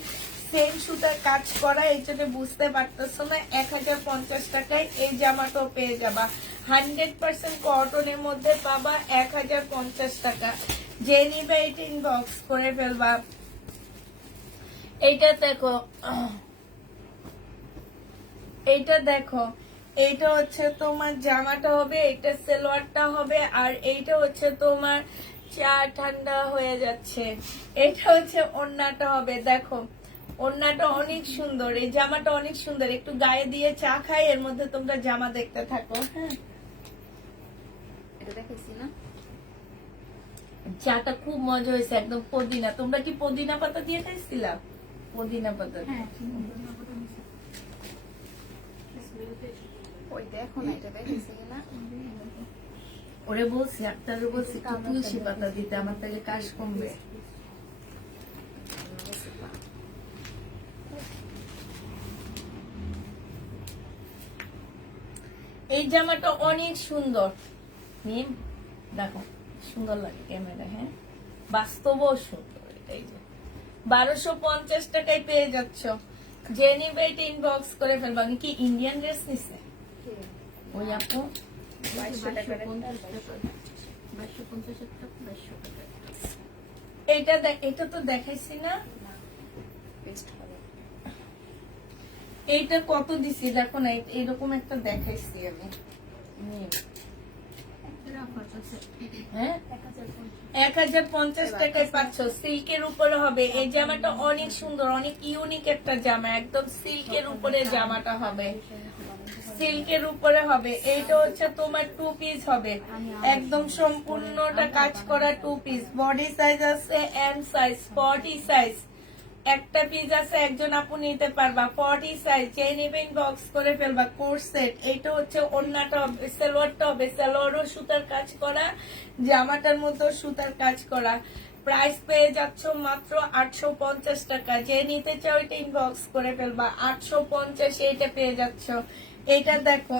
সেম সুতার কাজ করা, এই জন্য বুঝতে পারতেছো না। 1050 টাকায় এই জামাটাও পেয়ে যাবা। 100% কটনের মধ্যে পাবা, 1050 টাকা। যে নিবে এটা ইনবক্স করে ফেলবা। এইটা দেখো, এইটা দেখো, এইটা হচ্ছে তোমার জামাটা হবে, এটা সালোয়ারটা হবে আর এইটা হচ্ছে তোমার চা ঠান্ডা হয়ে যাচ্ছে। এটা হচ্ছে ওড়নাটা হবে। দেখো ওড়নাটা অনেক সুন্দর, এই জামাটা অনেক সুন্দর। একটু গায়ে দিয়ে চা খাই, এর মধ্যে তোমরা জামা দেখতে থাকো। হ্যাঁ, এটা দেখেছি না? চাটা খুব মজা হয়েছে, একদম পুদিনা। তোমরা কি পুদিনা পাতা দিয়ে খাইছিলা? পুদিনা পাতা দিয়ে। ওই দেখো না, এটা দেখেছি না? ওরে বলছি, ডাক্তারে বলছি একটু তুলসী পাতা দিতে, আমার তাহলে কাশ কমবে। এই জামাটা অনেক সুন্দর, মিম দেখো সুন্দর লাগে ক্যামেরা। হ্যাঁ, বাস্তবও সুন্দর। এটাই যে 1250 টাকায় পেয়ে যাচ্ছ। যে নিবে এটা ইনবক্স করে ফেলবা। কি ইন্ডিয়ান ড্রেস নিছে ওই আপু? 2200 টাকা। এটা তো দেখাইছি না। বেস্ট হবে। এইটা কত দিছি দেখো না, এরকম একটা দেখাইছি আমি। হ্যাঁ 1050 টাকায় পাচ্ছ। সিল্কের উপরে হবে এই জামাটা, অনেক সুন্দর, অনেক ইউনিক একটা জামা, একদম সিল্কের উপরে জামাটা হবে, সিল্কের উপরে হবে। এইটা হচ্ছে তোমার 2 পিস হবে, একদম সম্পূর্ণটা কাজ করা 2 পিস। বডি সাইজ আছে এম সাইজ, 40 সাইজ, একটা পিস আছে, একজন আপু নিতে পারবা 40 সাইজ। যে নেবেন বক্স করে ফেলবা। কোর্স সেট, এইটা হচ্ছে ওন্নাটা হবে, সালোয়ারটা হবে, সালোয়ারও সুতার কাজ করা, জামাটার মধ্যে সুতার কাজ করা। প্রাইস পেয়ে যাচ্ছ মাত্র 850 টাকা। যে নিতে চাও এটা ইনবক্স করে ফেলবা, 850 এইটা পেয়ে যাচ্ছ। এইটা দেখো,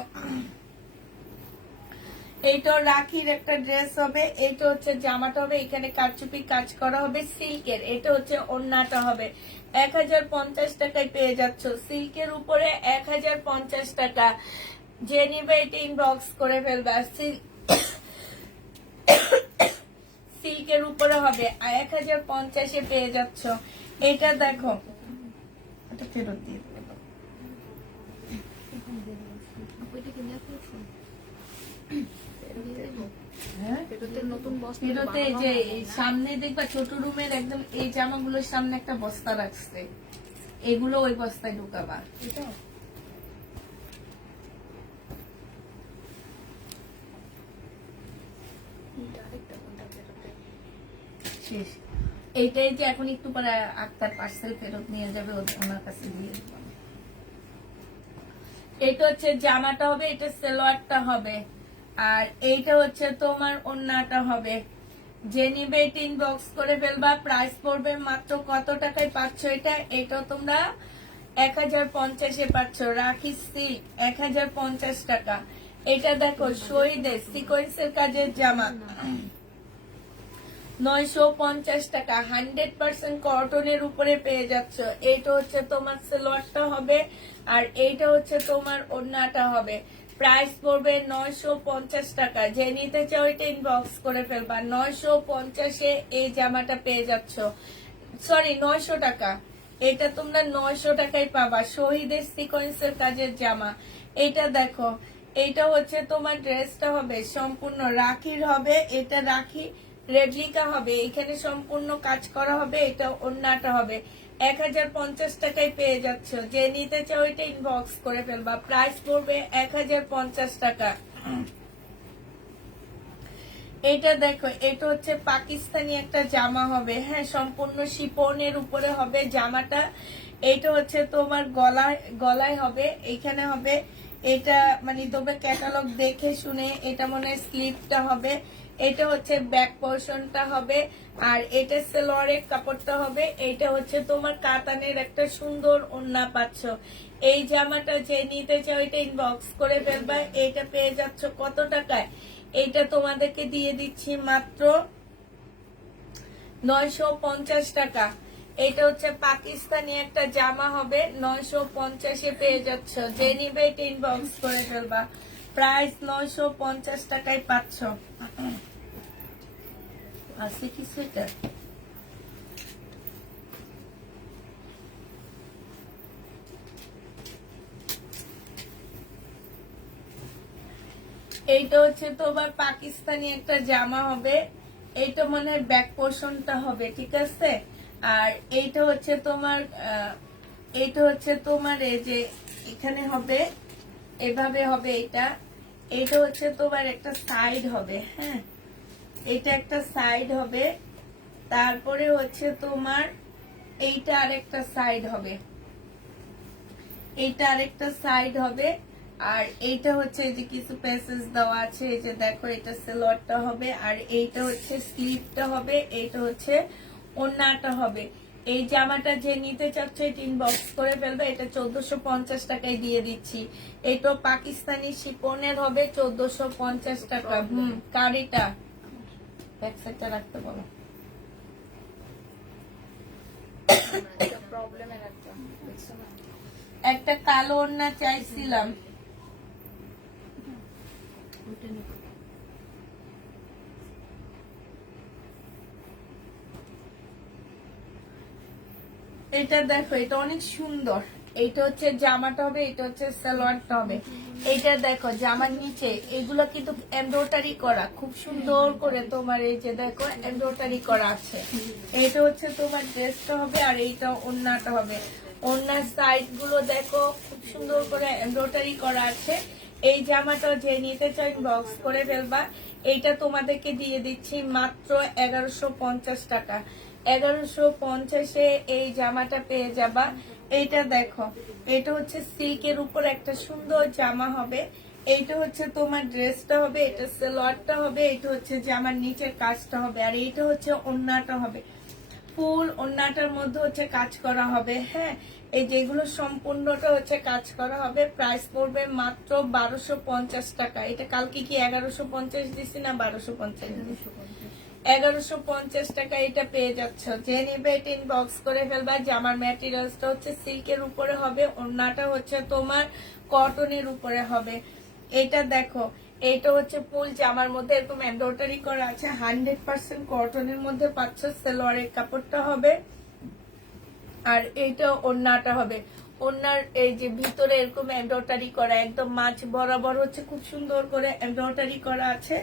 এইটা রাখির একটা ড্রেস হবে, এইটা হচ্ছে জামাটা হবে, এখানে কারচুপি কাজ করা হবে সিল্কের। এটা হচ্ছে ওড়নাটা হবে, 1050 টাকায় পেয়ে যাচ্ছ। সিল্কের উপরে 1050 টাকা। যে নিবে এটা ইনবক্স করে ফেলবে। আর সিল্কের উপরে হবে 1050 পেয়ে যাচ্ছ। এটা দেখো, এটা ফেরত দিয়ে দেবো। হ্যাঁ? ফেরতে যে এই সামনে দেখবা ছোট রুমের একদম এই জামাগুলোর সামনে একটা বস্তা রাখছে, এগুলো ওই বস্তায় ঢুকাবা। শেষ। এইটাই যে এখন একটু পরে আক্তার পার্সেল ফেরত নিয়ে যাবে, ওনার কাছে দিয়ে দেবো। এটা হচ্ছে জামাটা হবে, এটা সালোয়ারটা হবে, আর এইটা হচ্ছে তোমার ওড়নাটা হবে। যে নিবে এটা ইনবক্স করে ফেলবা। প্রাইস পড়বে মাত্র কত টাকায় পাচ্ছ এটা? এটা তোমরা 1050 পাচ্ছ। রাখি সিল্ক 1050 টাকা। এটা দেখো শহীদের সিকোয়েন্সের কাজের জামা, 950 টাকা। 100% কটনের উপরে পেয়ে যাচ্ছ। এইটা হচ্ছে তোমার সালোয়ারটা হবে, আর এইটা হচ্ছে তোমার ওড়নাটা হবে। প্রাইস পড়বে 950 টাকা। যে নিতে চাও এটা ইনবক্স করে ফেলবা। 950 এই জামাটা পেয়ে যাচ্ছ, সরি 900 টাকা। এটা তোমরা 900 টাকায় পাবা। শহীদের সিকোয়েন্সের কাজের জামা। এটা দেখো, এইটা হচ্ছে তোমার ড্রেসটা হবে সম্পূর্ণ রাখির হবে, এটা রাখি রেপ্লিকা হবে, এখানে সম্পূর্ণ কাজ করা হবে, এটা ওড়নাটা হবে। 1050 টাকায় পেয়ে যাচ্ছ। যে নিতে চাও এটা ইনবক্স করে ফেলবা। প্রাইস পড়বে 1050 টাকা। এটা দেখো, এটা হচ্ছে পাকিস্তানি একটা জামা হবে, হ্যাঁ, সম্পূর্ণ শিপনের উপরে হবে জামাটা। এটা হচ্ছে তোমার গলায় হবে, এইখানে হবে। এটা মানে তোমরা ক্যাটালগ দেখে শুনে, এটা মনে হয় স্লিপটা হবে। এটা হচ্ছে ব্যাক পোর্শনটা হবে, আর এটা সালোয়ারের কাপড়টা হবে। এটা হচ্ছে তোমার কাতানের একটা সুন্দর ওড়না পাচ্ছ। এই জামাটা যে নিতে চাও এটা ইনবক্স করে ফেলবা। এটা পেয়ে যাচ্ছ কত টাকায়? এইটা তোমাদেরকে দিয়ে দিচ্ছি মাত্র 950 টাকা। এটা হচ্ছে পাকিস্তানি একটা জামা হবে, 950 পেয়ে যাচ্ছ। যে নিবে এটা ইনবক্স করে ফেলবা। প্রাইস 950 টাকায় পাচ্ছ। আছে কিছু এটা? এইটা হচ্ছে তোমার পাকিস্তানি একটা জামা হবে, এইটা মনে হয় ব্যাক পোর্শনটা হবে, ঠিক আছে। আর এইটা হচ্ছে তোমার এইটা হচ্ছে তোমার এই যে এখানে হবে, এভাবে হবে। এইটা হচ্ছে তোমার একটা সাইড হবে, হ্যাঁ, এটা একটা সাইড হবে। তারপরে হচ্ছে তোমার এইটা আরেকটা সাইড হবে, এইটা আরেকটা সাইড হবে। আর এইটা হচ্ছে যে কিছু প্যাসেজ দেওয়া আছে, এই যে দেখো, এটা সালোয়ারটা হবে, আর এইটা হচ্ছে স্লিভটা হবে, এইটা হচ্ছে ওড়নাটা হবে। এই জামাটা যে নিতে চাচ্ছে এটা ইনবক্স করে ফেলবে। এটা 1450 টাকায় দিয়ে দিচ্ছি। এটা পাকিস্তানি শিপনের হবে, 1450 টাকা। কারিটা ব্যাক সাইডটা রাখতে বলো। একটা কালো ওড়না চাইছিলাম, এটা দেখো, এটা অনেক সুন্দর, এইটা হচ্ছে জামাটা হবে, এটা হচ্ছে সালোয়ারটা হবে। এইটা দেখো জামার নিচে এগুলো কিন্তু এমব্রয়ডারি করা, খুব সুন্দর করে তোমার এই যে দেখো এমব্রয়ডারি করা আছে। এইটা হচ্ছে তোমার ড্রেসটা হবে, আর এইটা ওড়নাটা হবে। ওড়নার সাইড গুলো দেখো খুব সুন্দর করে এমব্রয়ডারি করা আছে। এই জামাটা যে নিতে চাই বক্স করে ফেলবা। এইটা তোমাদেরকে দিয়ে দিচ্ছি মাত্র 1150 টাকা। 1150-এ এই জামাটা পেয়ে যাবা। এইটা দেখো, এটা হচ্ছে সিল্কের উপর একটা সুন্দর জামা হবে। এইটা হচ্ছে তোমার ড্রেসটা হবে, এটা সালোয়ারটা হবে, এটা হচ্ছে জামার নিচের কাজটা হবে, আর এইটা হচ্ছে ওড়নাটা হবে। ফুল ওড়নাটার মধ্যে হচ্ছে কাজ করা হবে। হ্যাঁ, এই যেগুলো সম্পূর্ণটা হচ্ছে কাজ করা হবে। প্রাইস পড়বে মাত্র 1250 টাকা। এটা কালকে কি 1150 দিছি না 1250? 1150 টাকা এটা পেয়ে যাচ্ছ। যে নেবে এটা ইনবক্স করে ফেলবা। জামার ম্যাটেরিয়ালসটা হচ্ছে সিল্কের উপরে হবে, ওড়নাটা হচ্ছে তোমার কটনের উপরে হবে। এটা দেখো, এইটা হচ্ছে ফুল জামার মধ্যে এরকম এমব্রয়ডারি করা আছে, 100% কটনের মধ্যে পাচ্ছ। সালোয়ারের কাপড়টা হবে, আর এইটা ওড়নাটা হবে। ওড়নার এই যে ভিতরে এরকম এমব্রয়ডারি করা, একদম মাঝ বরাবর হচ্ছে খুব সুন্দর করে এমব্রয়ডারি করা আছে।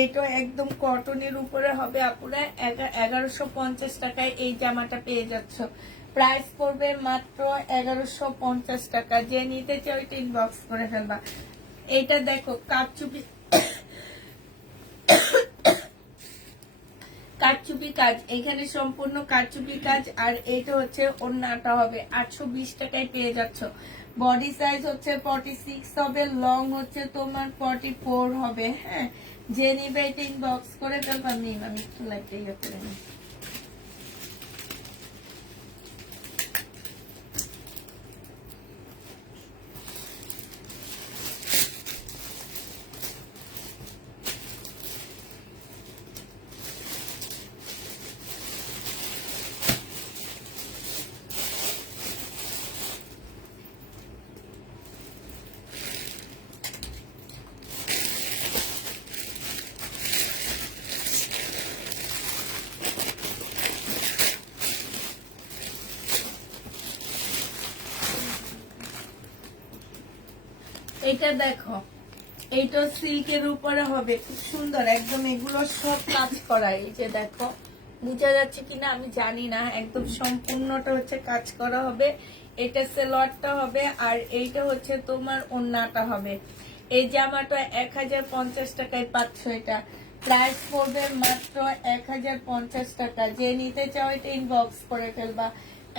এইটা একদম কটনের উপরে হবে। আপুরা 1150 টাকায় এই জামাটা পেয়ে যাচ্ছ। প্রাইস পড়বে মাত্র 1150 টাকা। যে নিতে চাও এটা ইনবক্স করে ফেলবা। এইটা দেখো কারচুপি কারচুপি কাজ, এখানে সম্পূর্ণ কারচুপি কাজ। আর এটা হচ্ছে ওড়নাটা হবে। 820 টাকায় পেয়ে যাচ্ছ। বডি সাইজ হচ্ছে 46 হবে, লং হচ্ছে তোমার 44 হবে। হ্যাঁ, যে নিবে এটা ইনবক্স করে ফেলবা। আমি একটু লাইটটা ইয়ে করে নিই। এটা দেখো, এইটা সিল্কের উপরে হবে, খুব সুন্দর একদম। এগুলো সব কাজ করা। এই যে দেখো, বোঝা যাচ্ছে কিনা আমি জানি না, একদম সম্পূর্ণটা হচ্ছে কাজ করা হবে। এটা সালোয়ারটা হবে, আর এইটা হচ্ছে তোমার ওড়নাটা হবে। এই জামাটা 1050 টাকায় পাচ্ছ। এটা প্রাইস পড়বে মাত্র 1050 টাকা। যে নিতে চাও এটা ইনবক্স করে ফেলবা।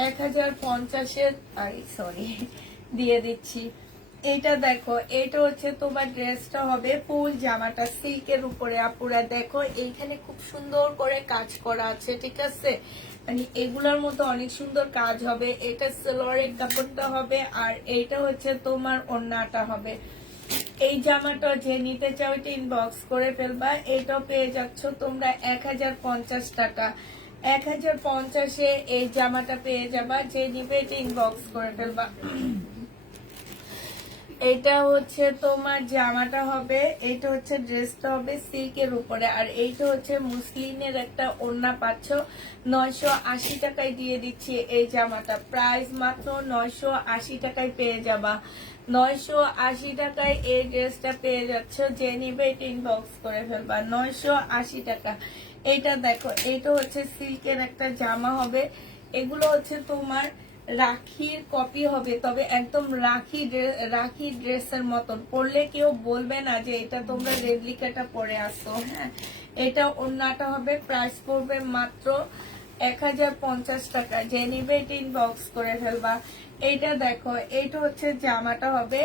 1050-এর সরি দিয়ে দিচ্ছি। এইটা দেখো, এটা হচ্ছে তোমার ড্রেসটা হবে। ফুল জামাটা সিল্কের উপরে। আপুরা দেখো, এইখানে খুব সুন্দর করে কাজ করা আছে, ঠিক আছে? মানে এগুলোর মতো অনেক সুন্দর কাজ হবে। এটা সালোয়ারের কাপড়টা হবে, আর এইটা হচ্ছে তোমার ওড়নাটা হবে। এই জামাটা যে নিতে চাও এটা ইনবক্স করে ফেলবা। এইটাও পেয়ে যাচ্ছ তোমরা 1050 টাকা। 1050-এ এই জামাটা পেয়ে যাবা। যে নিবে এটা ইনবক্স করে ফেলবা। এটা হচ্ছে তোমার জামাটা হবে, এইটা হচ্ছে ড্রেসটা হবে সিল্কের উপরে, আর এইটা হচ্ছে মুসলিনের একটা ওড়না পাচ্ছ। 980 টাকায় দিয়ে দিচ্ছি এই জামাটা। প্রাইস মাত্র 980 টাকায় পেয়ে যাবা। 980 টাকায় এই ড্রেসটা পেয়ে যাচ্ছ। যে নিবে এটা ইনবক্স করে ফেলবা। 980 টাকা। এইটা দেখো, এইটা হচ্ছে সিল্কের একটা জামা হবে। এগুলো হচ্ছে তোমার রাখির কপি হবে, তবে একদম রাখি ড্রেসের মতন। পরলে কেউ বলবে না যে এটা তোমরা রেপ্লিকাটা পরে আসো। হ্যাঁ, এটা ওড়নাটা হবে। প্রাইস পড়বে মাত্র 1050 টাকা। যে নিবে এটা ইনবক্স করে ফেলবা। এইটা দেখো, এইটা হচ্ছে জামাটা হবে,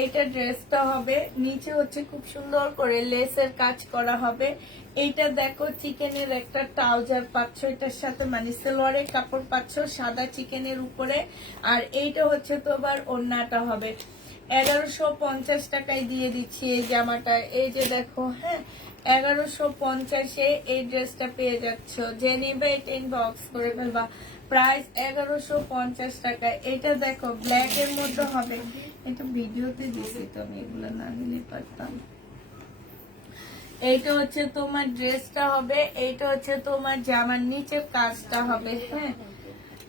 এইটা ড্রেসটা হবে। নিচে হচ্ছে খুব সুন্দর করে লেসের কাজ করা হবে। এইটা দেখো, চিকেনের একটা ট্রাউজার পাচ্ছ এটার সাথে, মানে সালোয়ারের কাপড় পাচ্ছ সাদা চিকেনের উপরে। আর এইটা হচ্ছে তোমার ওড়নাটা হবে। 1150 টাকায় দিয়ে দিচ্ছি এই জামাটা। এই যে দেখো, হ্যাঁ, 1150-এ এই ড্রেসটা পেয়ে যাচ্ছ। যে নেবে এটা ইনবক্স করে ফেলবা। প্রাইস 1150 টাকা। এটা দেখো ব্ল্যাক এর মধ্যে হবে। এটা ভিডিওতে দিছি তো, আমি এগুলো না নিলে পারতাম। এইটা হচ্ছে তোমার ড্রেসটা হবে, এইটা হচ্ছে তোমার জামার নিচের কাজটা হবে। হ্যাঁ,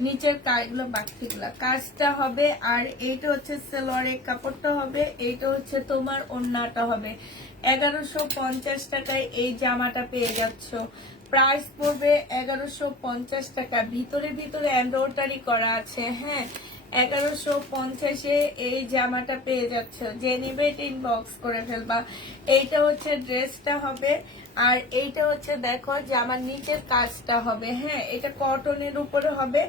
নিচের কাজগুলো বাড়তিগুলো কাজটা হবে। আর এইটা হচ্ছে সেলোয়ারের কাপড়টা হবে, এইটা হচ্ছে তোমার ওড়নাটা হবে। 1150 টাকায় এই জামাটা পেয়ে যাচ্ছ। প্রাইস পড়বে 1150 টাকা। ভিতরে ভিতরে এমব্রয়ডারি করা আছে, হ্যাঁ। 1150-এ এই জামাটা পেয়ে যাচ্ছ। যে নিবে ইনবক্স করে ফেলবা। এইটা হচ্ছে ড্রেসটা হবে। আর এইটা হচ্ছে দেখো জামার নিচের কাজটা হবে, হ্যাঁ। এটা কটনের উপরে হবে।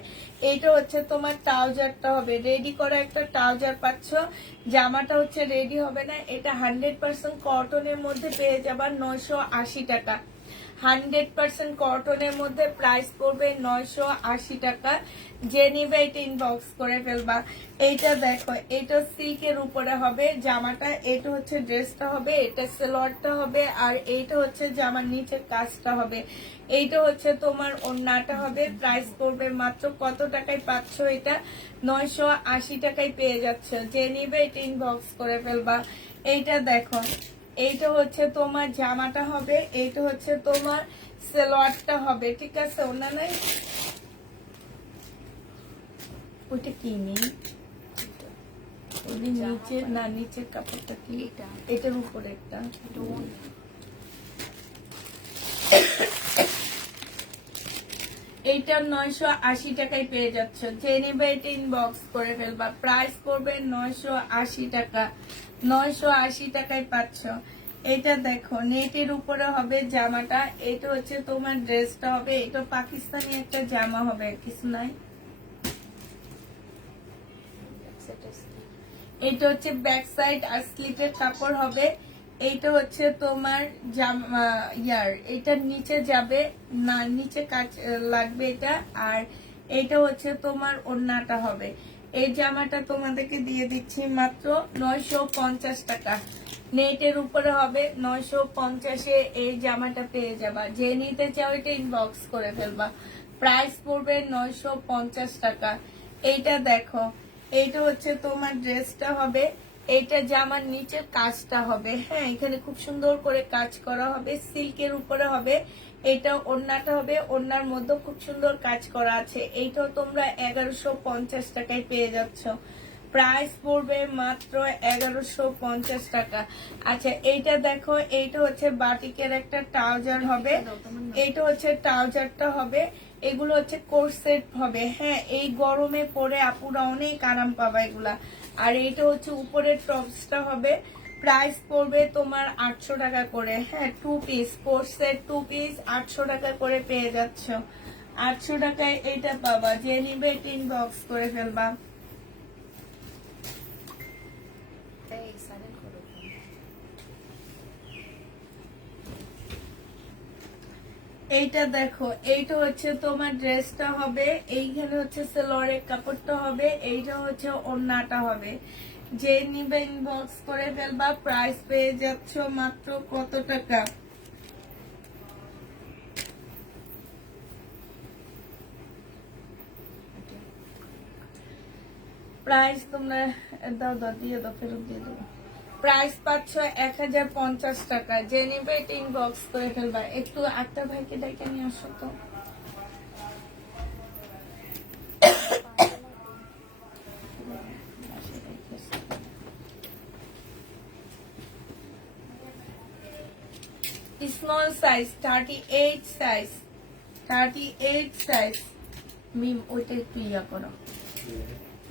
এইটা হচ্ছে তোমার ট্রাউজারটা হবে, রেডি করা একটা ট্রাউজার পাচ্ছ। জামাটা হচ্ছে রেডি হবে না, এটা 100% কটনের মধ্যে পেয়ে যাবা 980 টাকা। 100% কটনের মধ্যে প্রাইস পড়বে 980 টাকা। যে নিবে এটা ইনবক্স করে ফেলবা। এইটা দেখো, এটা সিল্কের উপরে হবে জামাটা। এটা হচ্ছে ড্রেসটা হবে, এটা সালোয়ারটা হবে। আর এইটা হচ্ছে জামার নিচের কাজটা হবে। এইটা হচ্ছে তোমার ওড়নাটা হবে। প্রাইস পড়বে মাত্র কত টাকায় পাচ্ছ? এটা 980 টাকায় পেয়ে যাচ্ছ। যে নিবে এটা ইনবক্স করে ফেলবা। এইটা দেখো, এইটা হচ্ছে তোমার জামাটা হবে, এইটা হচ্ছে তোমার সালোয়ারটা হবে, ঠিক আছে? ওনা নাই, ওইটা কি নেই, নিচে না, নিচের কাপড়টা কি? এটার উপরে একটা এইটা 980 টাকায় পেয়ে যাচ্ছ। যে নেবে এটা ইনবক্স করে ফেলবা। প্রাইস পড়বে 980 টাকা। 980 টাকায় পাচ্ছ। এটা দেখো, নেটের উপরে হবে জামাটা। এটা হচ্ছে তোমার ড্রেসটা হবে। এটা পাকিস্তানি একটা জামা হবে, কিছু নাই। এটা হচ্ছে ব্যাক সাইড আর স্লিপের কাপড় হবে। এইটা হচ্ছে তোমার জামা ইয়ার, এটা নিচে যাবে না, নিচে কাজ লাগবে এটা। আর এটা হচ্ছে তোমার ওড়নাটা হবে। এই জামাটা তোমাদেরকে দিয়ে দিচ্ছি মাত্র 950 টাকা। নেটের উপরে হবে 950-এ এই জামাটা পেয়ে যাবা। যে নিতে চাও এটা ইনবক্স করে ফেলবা। প্রাইস পড়বে 950 টাকা। এইটা দেখো, এইটা হচ্ছে তোমার ড্রেসটা হবে। এইটা জামার নিচের কাজটা হবে, হ্যাঁ। এখানে খুব সুন্দর করে কাজ করা হবে, সিল্কের উপরে হবে। এটা ওড়নাটা হবে, ওড়নার মধ্যে খুব সুন্দর কাজ করা আছে। এইটাও তোমরা 1150 টাকায় পেয়ে যাচ্ছ। প্রাইস পড়বে মাত্র 1150 টাকা। আচ্ছা, এইটা দেখো, এইটা হচ্ছে বাটিকের একটা ট্রাউজার হবে। এইটা হচ্ছে ট্রাউজারটা হবে। এগুলো হচ্ছে কোর্সেট হবে, হ্যাঁ। এই গরমে পরে আপুরা অনেক আরাম পাবা এগুলা। আর এইটা হচ্ছে উপরের টপসটা হবে। প্রাইস পড়বে তোমার 800 টাকা করে, হ্যাঁ। 2 পিস কোর্সেট, 2 পিস 800 টাকা করে পেয়ে যাচ্ছ। 800 টাকায় এইটা পাবা। যে নিবে এটা ইনবক্স করে ফেলবা। এইটা দেখো, এইটা হচ্ছে তোমার ড্রেসটা হবে। এইখানে হচ্ছে সালোয়ারের কাপড়টা হবে। এইটা হচ্ছে ওড়নাটা হবে। যে নিবে ইনবক্স করে ফেলবা। প্রাইস পেয়ে যাচ্ছ মাত্র কত টাকা? প্রাইস তোমরা দাও দাও, দিয়ে দাও, ফেরত দিয়ে দেবো। প্রাইস পাচ্ছ 1050 টাকা। যে নিবে এটা ইনবক্স করে ফেলবা। একটু একটা ভাইকে ডেকে নিয়ে আসো তো। Small size, 38 size, 38 size. মিম ওইটা একটু ইয়া করো,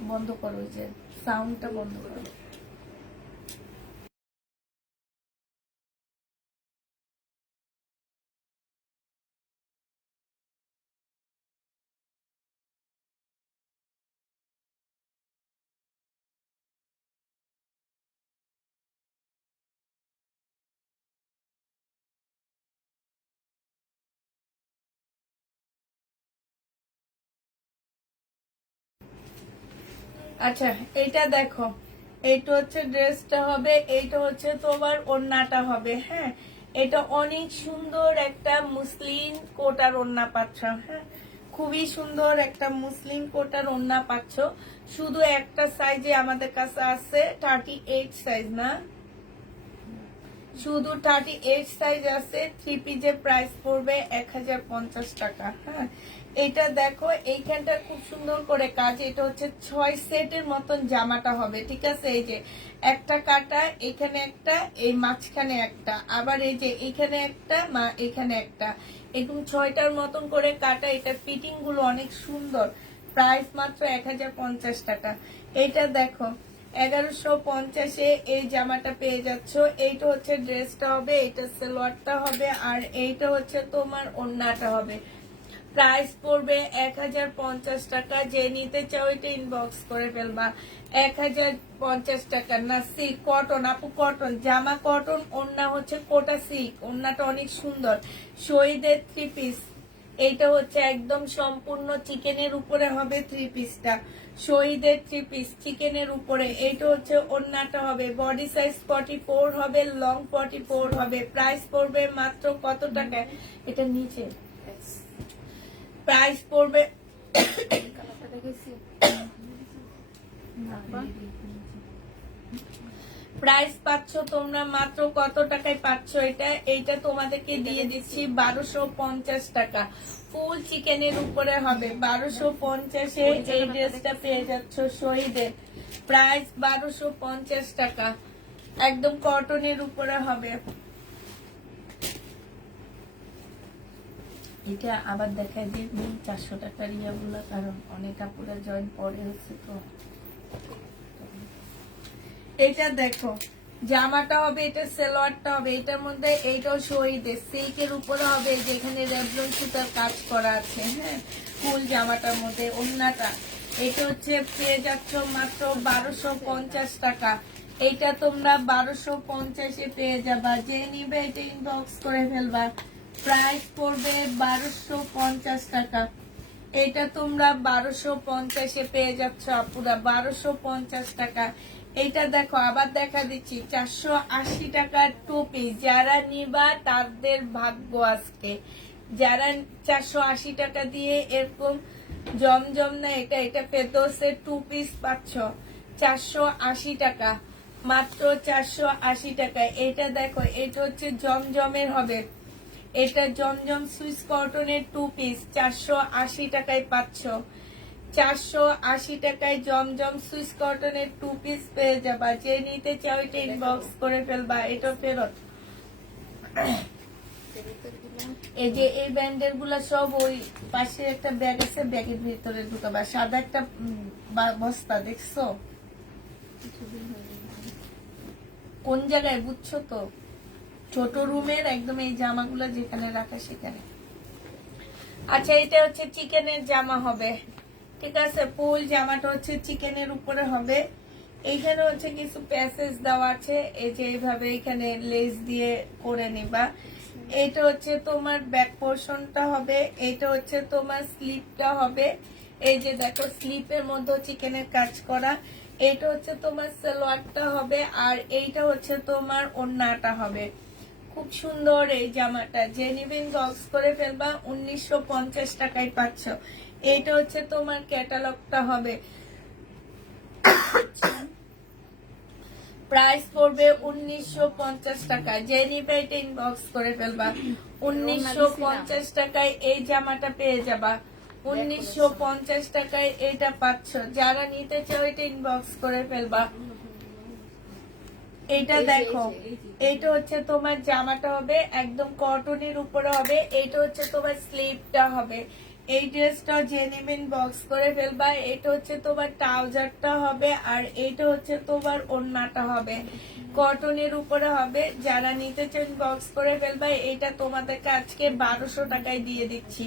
বন্ধ করো, ওই যে সাউন্ডটা বন্ধ করো। আচ্ছা, এটা দেখো, এইটা হচ্ছে ড্রেসটা হবে। এইটা হচ্ছে তোমার ওড়নাটা হবে, হ্যাঁ। এটা অনেক সুন্দর একটা মুসলিম কোটার ওড়না পাচ্ছ, হ্যাঁ। খুবই সুন্দর একটা মুসলিম কোটার ওড়না পাচ্ছ। শুধু একটা সাইজে আমাদের কাছে আছে, 38 সাইজ না, শুধু 38 সাইজ আছে। 3 পিসের প্রাইস পড়বে 1050 টাকা। হ্যাঁ, এটা দেখো এইখানটা খুব সুন্দর করে কাজ। এটা হচ্ছে 6 সেটের মতন জামাটা হবে, ঠিক আছে। এই যে একটা কাটা, এখানে একটা, এই মাঝখানে একটা, আবার এই যে এখানে একটা, এখানে একটা, এরকম 6টার মতন করে কাটা। এটা ফিটিং গুলো অনেক সুন্দর। প্রাইস মাত্র 1050 টাকা। এটা দেখো 1150-এ এই জামাটা পেয়ে যাচ্ছ। এইটা হচ্ছে ড্রেসটা হবে, এটা সালোয়ারটা হবে, আর এইটা হচ্ছে তোমার ওড়নাটা হবে। প্রাইস পড়বে 1050 টাকা। যে নিতে চাও এটা ইনবক্স করে ফেলবা। 1050 টাকা না, সিল্ক কটন আপু, কটন জামা কটন, ওড়না হচ্ছে কোটা সিল্ক, ওড়নাটা অনেক সুন্দর। শহীদের 3 পিস, এইটা হচ্ছে একদম সম্পূর্ণ চিকেনের উপরে হবে 3 পিসটা। শহীদের 3 পিস চিকেনের উপরে। এইটা হচ্ছে ওড়নাটা হবে, বডি সাইজ 44 হবে, লং 44 হবে। প্রাইস পড়বে মাত্র কত টাকায়? এটা নিচে Yes. প্রাইস পড়বে কালারটা দেখেছি। প্রাইস পাচ্ছ তোমরা মাত্র কত টাকায় পাচ্ছ এটা? এইটা তোমাদেরকে দিয়ে দিচ্ছি 1250 টাকা। ফুল চিকেনের উপরে হবে 1250-এ এই ড্রেসটা পেয়ে যাচ্ছ শহীদের। প্রাইস 1250 টাকা, একদম কটনের উপরে হবে। এটা আবার দেখাই দিই 400 টাকার ইয়াগুলো, কারণ অনেক আপুরা জয়েন পরে হচ্ছে তো। এটা দেখো জামাটা হবে, এটা সালোয়ারটা হবে, এটার মধ্যে এইটাও শহীদের সিল্কের উপরে হবে, যেখানে রেবলন সুতার কাজ করা আছে। হ্যাঁ, ফুল জামাটার মধ্যে ওড়নাটা। এটা হচ্ছে পেয়ে যাচ্ছ মাত্র 1250 টাকা। এইটা তোমরা 1250-এ পেয়ে যাবা। যে নিবে এটা ইনবক্স করে ফেলবা। প্রাইস পড়বে 1250 টাকা। এটা তোমরা 1250-এ পেয়ে যাচ্ছ আপুরা, 1250 টাকা। এইটা দেখো আবার দেখা দিচ্ছি 480 টাকার টুপি। যারা নিবা তাদের ভাগ্য আজকে। যারা 480 টাকা দিয়ে এরকম জমজম না, এটা এটা ফেরদৌসের 2 পিস পাচ্ছ 480 টাকা, মাত্র 480 টাকায়। এটা দেখো এটা হচ্ছে জমজমের হবে, এটা জমজম সুইস কটনের 2 পিস 480 টাকায় পাচ্ছ। 480 টাকায় জমজম সুইস কটনের 2 পিস পেয়ে যাবা। যে নিতে চাও এটা ইনবক্স করে ফেলবা। এটা ফেরত। এই যে এই ব্যান্ডের গুলা সব ওই পাশে একটা ব্যাগ আছে, ব্যাগের ভিতরে ঢুকাবা। সাদা একটা বস্তা দেখছো কোন জায়গায়, বুঝছো তো? ছোট রুমের একদম এই জামাগুলো যেখানে রাখা সেখানে। আচ্ছা, এটা হচ্ছে চিকেনের জামা হবে, ঠিক আছে। ফুল জামাটা হচ্ছে চিকেনের উপরে হবে। এইখানে হচ্ছে কিছু প্যাসেজ দেওয়া আছে, এই যে এইভাবে এখানে লেস দিয়ে করে নিবা। এটা হচ্ছে তোমার ব্যাক পোর্শনটা হবে, এটা হচ্ছে তোমার স্লিপটা হবে। এই যে দেখো স্লিপের মধ্যে চিকেনের কাজ করা। এটা হচ্ছে তোমার সালোয়ারটা হবে, আর এইটা হচ্ছে তোমার ওড়নাটা হবে। খুব সুন্দর এই জামাটা। যে নিবেন বক্স করে ফেলবা। 1950 টাকায় পাচ্ছ। এইটা হচ্ছে তোমার ক্যাটালগটা হবে। প্রাইস পড়বে 1950 টাকা। যে নিবে এটা ইনবক্স করে ফেলবা। 1950 টাকায় এই জামাটা পেয়ে যাবা। 1950 টাকায় এটা পাচ্ছ। যারা নিতে চাও এটা ইনবক্স করে ফেলবা। এইটা দেখো, এইটা হচ্ছে তোমার জামাটা হবে, একদম কটনের উপরে হবে। এইটা হচ্ছে তোমার স্লিভটা হবে। এই ড্রেসটা যে নেবেন বক্স করে ফেলবা। এটা হচ্ছে তোমার ট্রাউজারটা হবে, আর এইটা হচ্ছে তোমার ওড়নাটা হবে, কটনের উপরে হবে। যারা নিতে চান বক্স করে ফেলবা। এটা তোমাদেরকে আজকে 1200 টাকায় দিয়ে দিচ্ছি।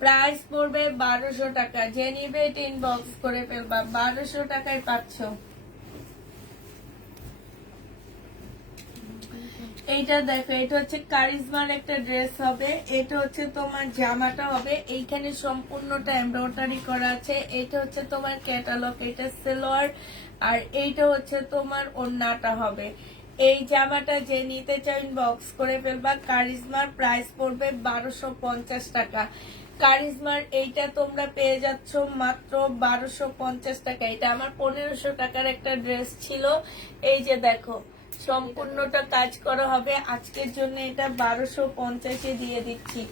প্রাইস পড়বে 1200 টাকা। যে নিবে এটা ইনবক্স করে ফেলবা। 1200 টাকায় পাচ্ছ। এইটা দেখো, এটা হচ্ছে কারিজমার একটা ড্রেস হবে। এটা হচ্ছে তোমার জামাটা হবে, এইখানে সম্পূর্ণটা এমব্রয়ডারি করা আছে। এটা হচ্ছে তোমার ক্যাটালগ, এটা সালোয়ার, আর এইটা হচ্ছে তোমার ওড়নাটা হবে। এই জামাটা যে নিতে চাও ইনবক্স করে ফেলবা। কারিজমার প্রাইস পড়বে 1250 টাকা। কারিজমার এইটা তোমরা পেয়ে যাচ্ছ মাত্র 1250 টাকা। এটা আমার 1500 টাকার একটা ড্রেস ছিল। এই যে দেখো সম্পূর্ণটা কাজ করা হবে। আজকের জন্য এটা 1250 দিয়ে দিচ্ছি।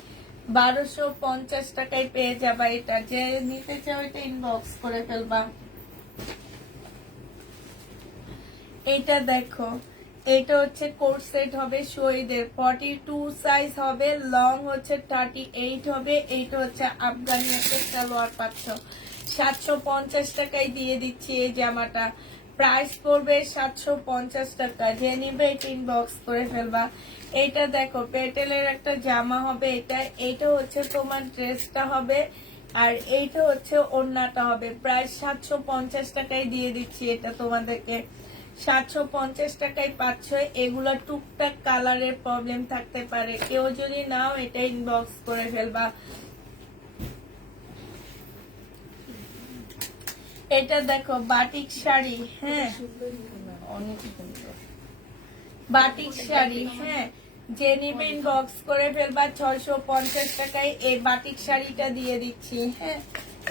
1250 টাকায় পেয়ে যাবা। এটা যে নিতে চাও এটা ইনবক্স করে ফেলবা। এটা দেখো, এটা হচ্ছে কোট সেট হবে শহীদের, 42 সাইজ হবে, লং হচ্ছে 38 হবে। এইটা হচ্ছে আফগানি একটা সালোয়ার পাচ্ছ। 750 টাকায় দিয়ে দিচ্ছি এই জামাটা। প্রাইস পড়বে 750 টাকা। যে নিবে এটা ইনবক্স করে ফেলবা। এইটা দেখো পেটেলের একটা জামা হবে। এইটা হচ্ছে তোমার ড্রেসটা হবে, আর এইটা হচ্ছে ওড়নাটা হবে। প্রাইস 750 টাকায় দিয়ে দিচ্ছি এটা তোমাদেরকে। 750 টাকায় পাচ্ছ। এগুলা টুকটাক কালারের প্রবলেম থাকতে পারে, কেউ যদি নাও এটা ইনবক্স করে ফেলবা। এটা দেখো বাটিক শাড়ি, হ্যাঁ অনেক সুন্দর বাটিক শাড়ি, হ্যাঁ যে নিবে ইনবক্স করে ফেলবা। 650 টাকায় এই বাটিক শাড়িটা দিয়ে দিচ্ছি, হ্যাঁ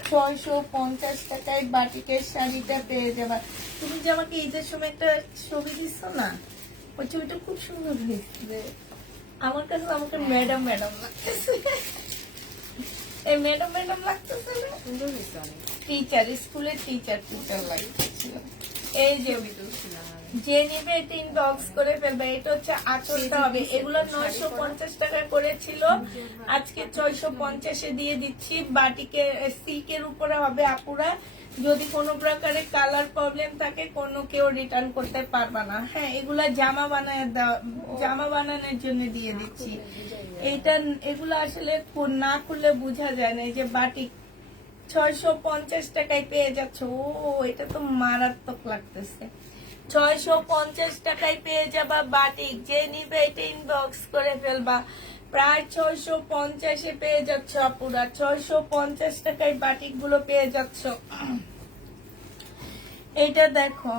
650 টাকায় বাটিকের শাড়িটা পেয়ে যাবা। তুমি যে আমাকে ঈদের সময় একটা ছবি দিচ্ছ না, ওই ছবিটা খুব সুন্দর হয়েছে আমার কাছে। আমাকে ম্যাডাম ম্যাডাম লাগতেছে, এই ম্যাডাম ম্যাডাম লাগতেছে না, সুন্দর হয়েছে অনেক। টিচার, স্কুলের টিচার লাগতেছিল। এই যে নিবে এটা ইনবক্স করে ফেলবে। এটা হচ্ছে আঁচলটা হবে। এগুলো 950 টাকা করেছিল, আজকে 650 দিয়ে দিচ্ছি। বাটিকের সিল্কের উপরে হবে আপুরা। যদি কোনো প্রকারে কালার প্রবলেম থাকে কোনো কেউ রিটার্ন করতে পারবা না, হ্যাঁ এগুলা জামা বানানোর জন্য দিয়ে দিচ্ছি। এগুলো আসলে না খুললে বোঝা যায় না। এই যে বাটিক 650 টাকায় পেয়ে যাচ্ছ। ও এটা তো মারাত্মক লাগতেছে। 650 টাকায় পেয়ে যাবা বাটিক। যে নিবে এটা ইনবক্স করে ফেলবা। প্রায় 650 পেয়ে যাচ্ছ আপুরা। 650 টাকায় বাটিক গুলো পেয়ে যাচ্ছ। এটা দেখো,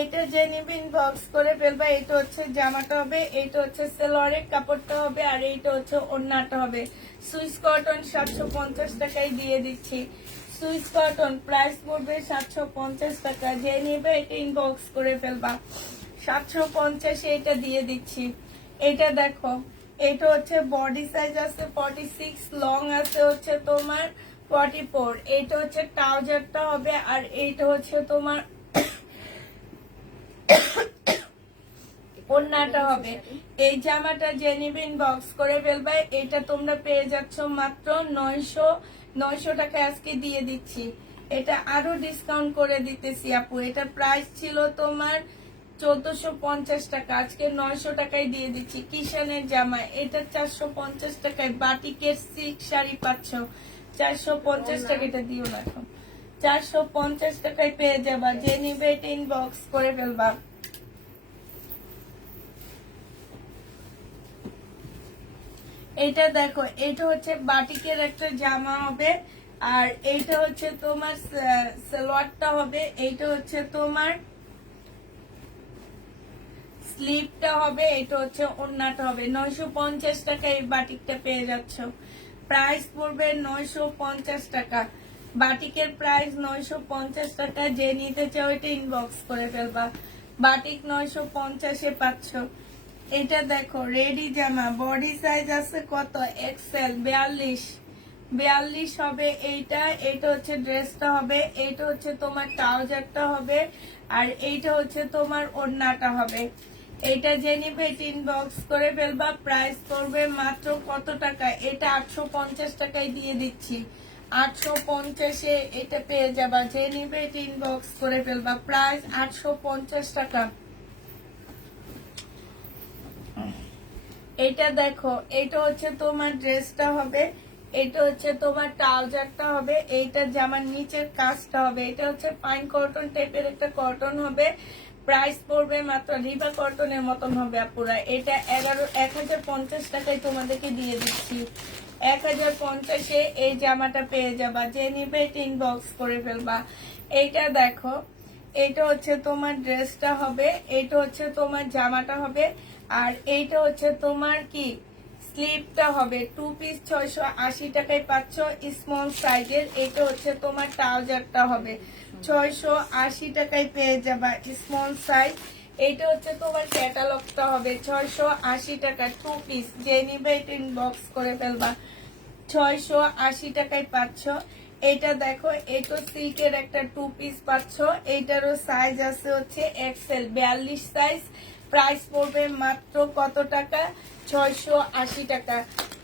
এটা যে নিবে ইনবক্স করে ফেলবা। এটা হচ্ছে জামাটা হবে, এটা হচ্ছে সেলোয়ারের কাপড়টা হবে, আর এইটা হচ্ছে ওড়নাটা হবে। সুইস কটন 750 টাকায় দিয়ে দিচ্ছি। সুইস কটন প্রাইস পড়বে 750 টাকা। যে নিবে এটা ইনবক্স করে ফেলবা। 750 এটা দিয়ে দিচ্ছি। এটা দেখো, এটা হচ্ছে বডি সাইজ আছে 46, লং আছে হচ্ছে তোমার 44। এটা হচ্ছে ট্রাউজারটা হবে, আর এইটা হচ্ছে তোমার ওড়নাটা হবে। এই জামাটা যে নিবে ইনবক্স করে ফেলবে। এটা তোমরা পেয়ে যাচ্ছ মাত্র 900 টাকা আজকে দিয়ে দিচ্ছি। এটা আরো ডিসকাউন্ট করে দিতেছি আপু। এটা প্রাইস ছিল তোমার 1450 টাকা, আজকে 900 টাকায় দিয়ে দিচ্ছি। কিষানের জামা, এটা 450 টাকায় বাটিকের সিল্ক শাড়ি পাচ্ছ। 450 টাকা, এটা দিও না এখন। 450 টাকায় পেয়ে যাবা। যে নিবে এটা ইনবক্স করে ফেলবা। এটা দেখো, এটা হচ্ছে বাটিকের একটা জামা হবে, আর এইটা হচ্ছে তোমার সালোয়ারটা হবে। এইটা হচ্ছে তোমার স্লিপটা হবে, এটা হচ্ছে ওড়নাটা হবে। 950 টাকা এই বাটিকটা পেয়ে যাচ্ছ। প্রাইস পড়বে 950 টাকা। বাটিকের প্রাইস 950 টাকা। যে নিতে চাও এটা ইনবক্স করে ফেলবা। বাটিক 950 পাচ্ছ। এটা দেখো রেডি জামা, বডি সাইজ আছে কত, এক্সেল 42 হবে এইটা। এটা হচ্ছে ড্রেসটা হবে, এইটা হচ্ছে তোমার ট্রাউজারটা হবে, আর এইটা হচ্ছে তোমার ওড়নাটা হবে। এটা যে নিবে এটা ইনবক্স করে ফেলবা। প্রাইস পড়বে মাত্র কত টাকা, এটা 850 টাকায় দিয়ে দিচ্ছি। 850 এটা পেয়ে যাবা। যে নিবে এটা ইনবক্স করে ফেলবা। প্রাইস 850 টাকা। এটা দেখো, এটা হচ্ছে তোমার ড্রেসটা হবে, এটা হচ্ছে তোমার ট্রাউজারটা হবে, এইটা জামার নিচের কাজটা হবে। এটা হচ্ছে ফাইন কটন টাইপের একটা কটন হবে। প্রাইস পড়বে মাত্র রিবা কটনের মতন হবে আপুরা। এটা 1050 টাকায় তোমাদেরকে দিয়ে দিচ্ছি। 1050 এই জামাটা পেয়ে যাবা। যে নিবে এটা ইনবক্স করে ফেলবা। এইটা দেখো, এটা হচ্ছে তোমার ড্রেসটা হবে, এটা হচ্ছে তোমার জামাটা হবে, আর এইটা হচ্ছে তোমার কি স্লিপটা হবে। 2 পিস 680 টাকায় পাচ্ছ স্মল সাইজের। এটা হচ্ছে তোমার ট্রাউজারটা হবে, 680 টাকায় পেয়ে যাবা স্মল সাইজ। এইটা হচ্ছে তোমার ক্যাটালগটা হবে 680 টাকা 2 পিস, যে নিবে এটা ইনবক্স করে ফেলবা। 680 টাকায় পাচ্ছ। এটা দেখো, এটা সিল্কের একটা 2 পিস পাচ্ছ। এইটারও সাইজ আছে হচ্ছে এক্সেল 42 সাইজ। প্রাইস পড়বে মাত্র কত টাকা? 680 টাকা।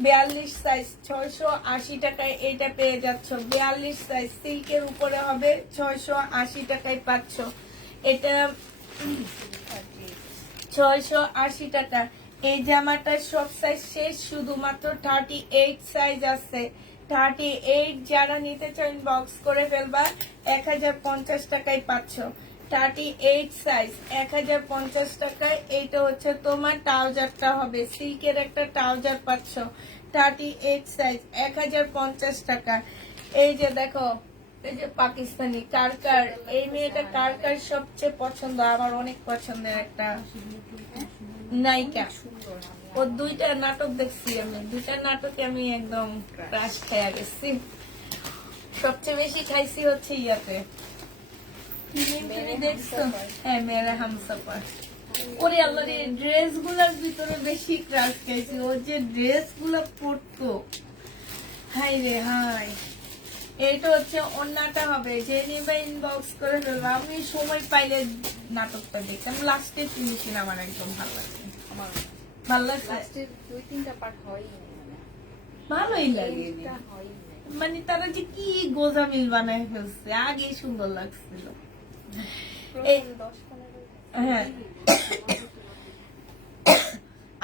42 সাইজ 680 টাকায় এটা পেয়ে যাচ্ছ। 42 সাইজ সিল্কের উপরে হবে, 680 টাকায় পাচ্ছ। এটা 680 টাকা। এই জামাটার সব সাইজ শেষ, শুধুমাত্র 38 সাইজ আছে। 38 যারা নিতে চান বক্স করে ফেলবা, 1050 টাকায় পাচ্ছ। 38 সাইজ 1050 টাকায়। এইটা হচ্ছে তোমার ট্রাউজারটা হবে, সিল্কের একটা ট্রাউজার পাচ্ছ। 38 সাইজ 1050 টাকা। এই যে দেখো, এই যে পাকিস্তানি কারকার, এই মেয়েটা কারকার সবচেয়ে পছন্দ, আমার অনেক পছন্দের একটা নায়িকা। সুন্দর। ও দুইটা নাটক দেখছি আমি, দুইটা নাটকে আমি একদম ক্রাশ খেয়ে গেছি। সবচেয়ে বেশি খাইছি হচ্ছে ইয়াতে, তুমি দেখছো? হ্যাঁ, মেরা হামসফর। ওরে আল্লাহ রে, ড্রেস গুলার ভিতরে বেশি ক্রাশ খাইছি। ও যে ড্রেস গুলো পরতো, হাই রে হাই। এটা হচ্ছে অন্যটা হবে, যে নিবে ইনবক্স করে ফেলবো। আমি সময় পাইলে নাটকটা দেখতাম, লাস্টে ফিনিশিং আমার একদম ভালো লাগে। আমার ভালো লাগছে, লাস্টের 2-3টা পার্ট হয়ই না, ভালোই লাগে। এটা হয়ই না। মানে তারা যে কি গোজামিল বানায় ফেলছে, আগে সুন্দর লাগছিল। এই 10-15 হ্যাঁ,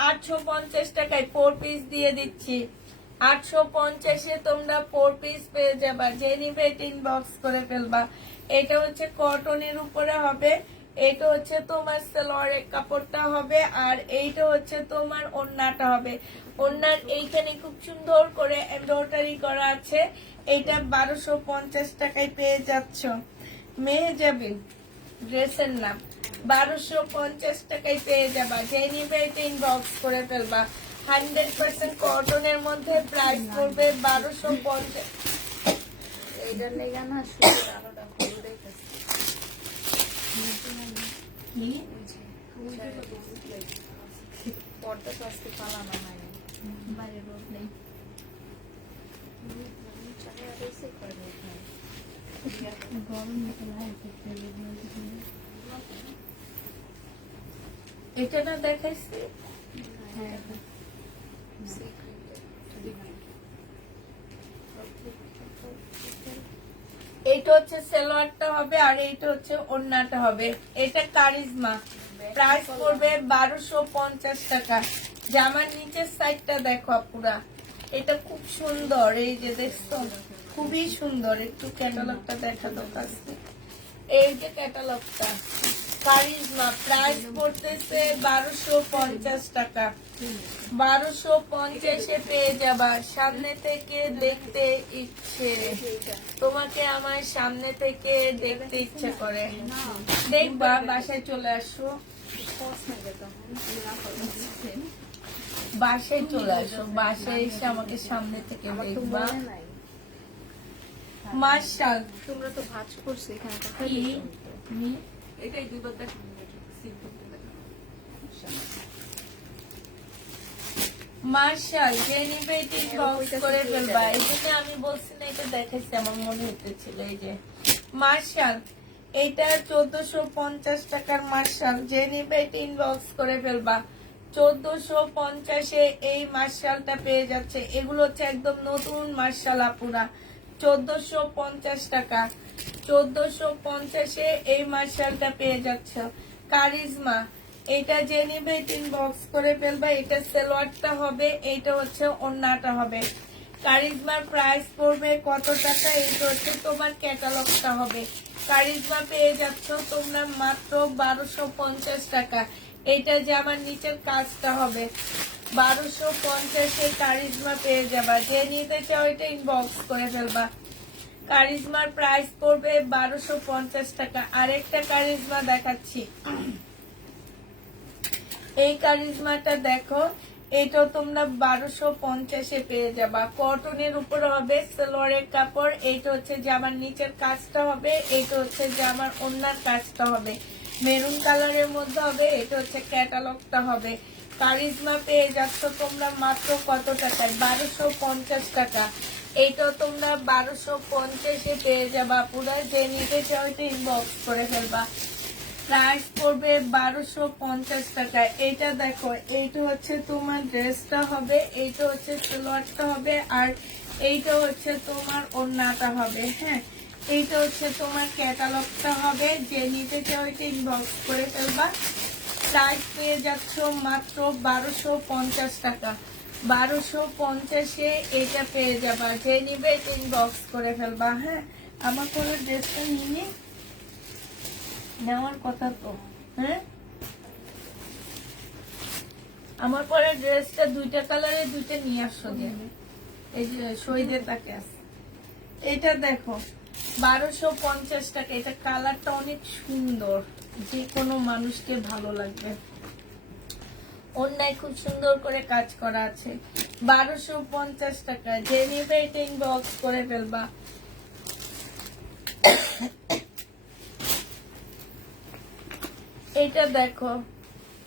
850 টাকায় 4 পিস দিয়ে দিচ্ছি। 850-এ তোমরা 4 পিস পেয়ে যাবা, যে নিবে ইনবক্স করে ফেলবা। এটা হচ্ছে কটনের উপরে হবে, এটা হচ্ছে তোমার সালোয়ারের কাপড়টা হবে, আর এইটা হচ্ছে তোমার ওড়নাটা হবে। ওড়নার এইখানে খুব সুন্দর করে এমব্রয়ডারি করা আছে। এটা 1250 টাকায় পেয়ে যাচ্ছ। মেহেজাবিন ড্রেসের নাম, 1250 টাকায় পেয়ে যাবা, যে নিবে এটা ইনবক্স করে ফেলবা। 100% কটনের মধ্যে প্রাইস পড়বে 1250। এইটার লেগে না শুধু আলোটা হলুদ হইতেছে। পর্দা তো আজকে পালানো হয়নি। বাইরে রোদ নেই। চাকরি আদেশই করে দেখলাম। এটা না দেখাইছি? হ্যাঁ। এইটা হচ্ছে সালোয়ারটা হবে, আর এইটা হচ্ছে ওড়নাটা হবে। এটা কারিজমা, প্রাইস পড়বে 1250 টাকা। জামার নিচের সাইডটা দেখো পুরা, এটা খুব সুন্দর। এই যে দেখছো, খুবই সুন্দর। একটু ক্যাটালগটা দেখা দরকার। এই যে ক্যাটালগটা কারিজমা, প্রাইস পড়তেছে 1250 টাকা। 1250-এ পেয়ে যাবা। সামনে থেকে দেখতে ইচ্ছে, তোমাকে আমার সামনে থেকে দেখতে ইচ্ছে করে। দেখবা, বাসায় চলে আসো, বাসায় চলে আসো, বাসায় এসে আমাকে সামনে থেকে দেখবা। মার্শাল, তোমরা তো ভাজ করছো এখানে কি? এটাই দুইবার দেখ সিম্পল মার্শাল, যে নিবে এটা ইনবক্স করে ফেলবা। এই জন্য আমি বলছি না, এটা দেখাইছি, আমার মনে হতেছিল। এই যে মার্শাল, এটা 1450 টাকার মার্শাল, যে নিবে এটা ইনবক্স করে ফেলবা। 1450-এ এই মার্শালটা পেয়ে যাচ্ছে। এগুলো হচ্ছে একদম নতুন মার্শাল আপুরা। 1450 টাকা। 1450-এ এই মার্শালটা পেয়ে যাচ্ছে। কারিজমা, এটা যে নিবে ইনবক্স করে ফেলবা। এটা সালোয়ারটা হবে, এইটা হচ্ছে ওড়নাটা হবে। কারিজমার প্রাইস পড়বে কত টাকা? এইটা হচ্ছে তোমার ক্যাটালগটা হবে। কারিজমা পেয়ে যাচ্ছ তোমরা মাত্র 1250 টাকা। এইটা যে আমার নিচের কাজটা হবে, 1250-এ কারিজমা পেয়ে যাবা। যে নিতে চাও এটা ইনবক্স করে ফেলবা। কারিজমার প্রাইস পড়বে 1250 টাকা। আরেকটা কারিজমা দেখাচ্ছি, এই কারিজমাটা দেখো, এটাও তোমরা 1250-এ পেয়ে যাবা। কটনের উপরে হবে, সালোয়ারের কাপড়। এইটা হচ্ছে জামার নিচের কাজটা হবে, এইটা হচ্ছে জামার ওড়নার কাজটা হবে। মেরুন কালারের মধ্যে হবে। এটা হচ্ছে ক্যাটালগটা হবে। কারিজমা পেয়ে যাচ্ছ তোমরা মাত্র কত টাকায়? 1250 টাকা। এইটাও তোমরা 1250-এ পেয়ে যাবা। পুরো যে নিতে চাও এটা ইনবক্স করে ফেলবা। প্রাইস পড়বে 1250 টাকা। এইটা দেখো, এইটা হচ্ছে তোমার ড্রেসটা হবে, এইটা হচ্ছে সালোয়ারটা হবে, আর এইটা হচ্ছে তোমার ওড়নাটা হবে। হ্যাঁ, এইটা হচ্ছে তোমার ক্যাটালগটা হবে। যে নিতে চাও এটা ইনবক্স করে ফেলবা। প্রাইস পেয়ে যাচ্ছ মাত্র 1250 টাকা। 1250-এ এটা পেয়ে যাবা। যে নিবে এটা ইনবক্স করে ফেলবা। হ্যাঁ, আমার কোনো ড্রেসটা নিয়ে নেওয়ার কথা তো। হ্যাঁ, আমার পরে ড্রেসটা দুইটা কালারে দুইটা নিয়ে আসছো যে, এই যে শহীদের তাকে আছে। এটা দেখো 1250 টাকা। এটা কালারটা অনেক সুন্দর, যে কোনো মানুষকে ভালো লাগবে। অন্যায় খুব সুন্দর করে কাজ করা আছে। 1250 টাকা। যে নিবে এটা ইনবক্স করে ফেলবা। এটা দেখো,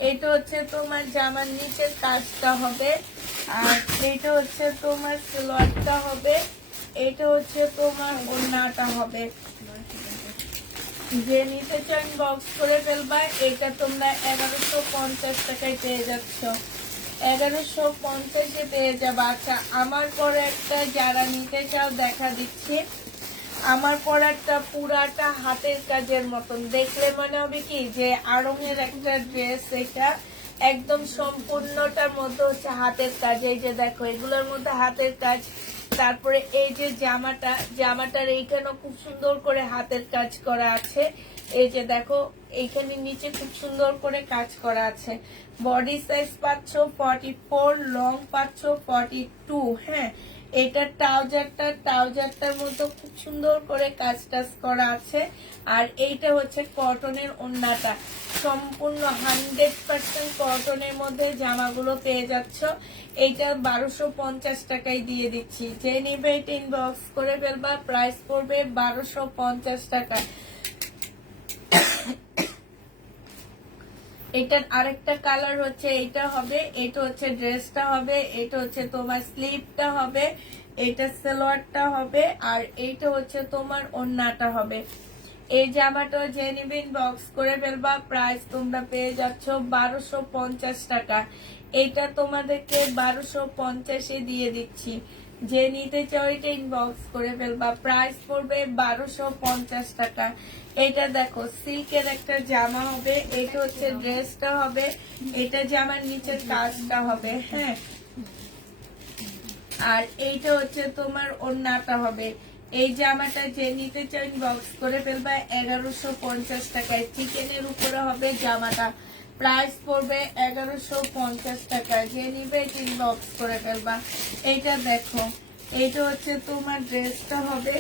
এটা হচ্ছে তোমার জামার নিচের কাজটা হবে, আর এটা হচ্ছে তোমার সালোয়ারটা হবে, এটা হচ্ছে তোমার ওড়নাটা হবে। যে নিতে চাও ইনবক্স করে ফেলবা। এটা তোমরা 1150 টাকায় পেয়ে যাচ্ছ। 1150-এ পেয়ে যাবা। আচ্ছা, আমার পরে একটা যারা নিতে চাও দেখা দিচ্ছি। আমার পরাটা পুরাটা হাতের কাজের মতন, দেখলে মনে হবে কি যে আড়ঙের একটা ড্রেস। এটা একদম সম্পূর্ণটার মধ্যে হচ্ছে হাতের কাজ। এই যে দেখো, এগুলোর মধ্যে হাতের কাজ। তারপরে এই যে জামাটার এইখানেও খুব সুন্দর করে হাতের কাজ করা আছে। এই যে দেখো, এইখানে নিচে খুব সুন্দর করে কাজ করা আছে। বডি সাইজ পাচ্ছ 44, লং পাচ্ছ 42। হ্যাঁ, এটা ট্রাউজারটার মধ্যে খুব সুন্দর করে কাজ টাজ করা আছে। আর এইটা হচ্ছে কটনের ওড়নাটা, সম্পূর্ণ 100% কটনের মধ্যে জামাগুলো পেয়ে যাচ্ছ। এইটা 1250 টাকায় দিয়ে দিচ্ছি। যে নিবে এটা ইনবক্স করে ফেলবা। প্রাইস পড়বে 1250 টাকা। এটার আরেকটা কালার হচ্ছে এইটা হবে। এটা হচ্ছে ড্রেসটা হবে, এটা হচ্ছে তোমার স্লিভটা হবে, এটা সালোয়ারটা হবে, আর এইটা হচ্ছে তোমার ওড়নাটা হবে। এই জামাটা যে নিবে ইনবক্স করে ফেলবা। প্রাইস তোমরা পেয়ে যাচ্ছ 1250 টাকা। এটা তোমাদেরকে 1250-এ দিয়ে দিচ্ছি। যে নিতে চাও এটা ইনবক্স করে ফেলবা। প্রাইস পড়বে 1250 টাকা। এটা দেখো, সিল্কের একটা জামা হবে, এটা হচ্ছে ড্রেসটা হবে, এটা জামার নিচের কাজটা হবে। হ্যাঁ, আর এইটা হচ্ছে তোমার ওড়নাটা হবে। এই জামাটা যে নিতে চাও ইনবক্স করে ফেলবা। 1150 টাকায়। চিকেনের উপরে হবে জামাটা। প্রাইস পড়বে 1150 টাকা। যে নিবে ইনবক্স করে ফেলবা। এইটা দেখো, এইটা হচ্ছে তোমার ড্রেসটা হবে,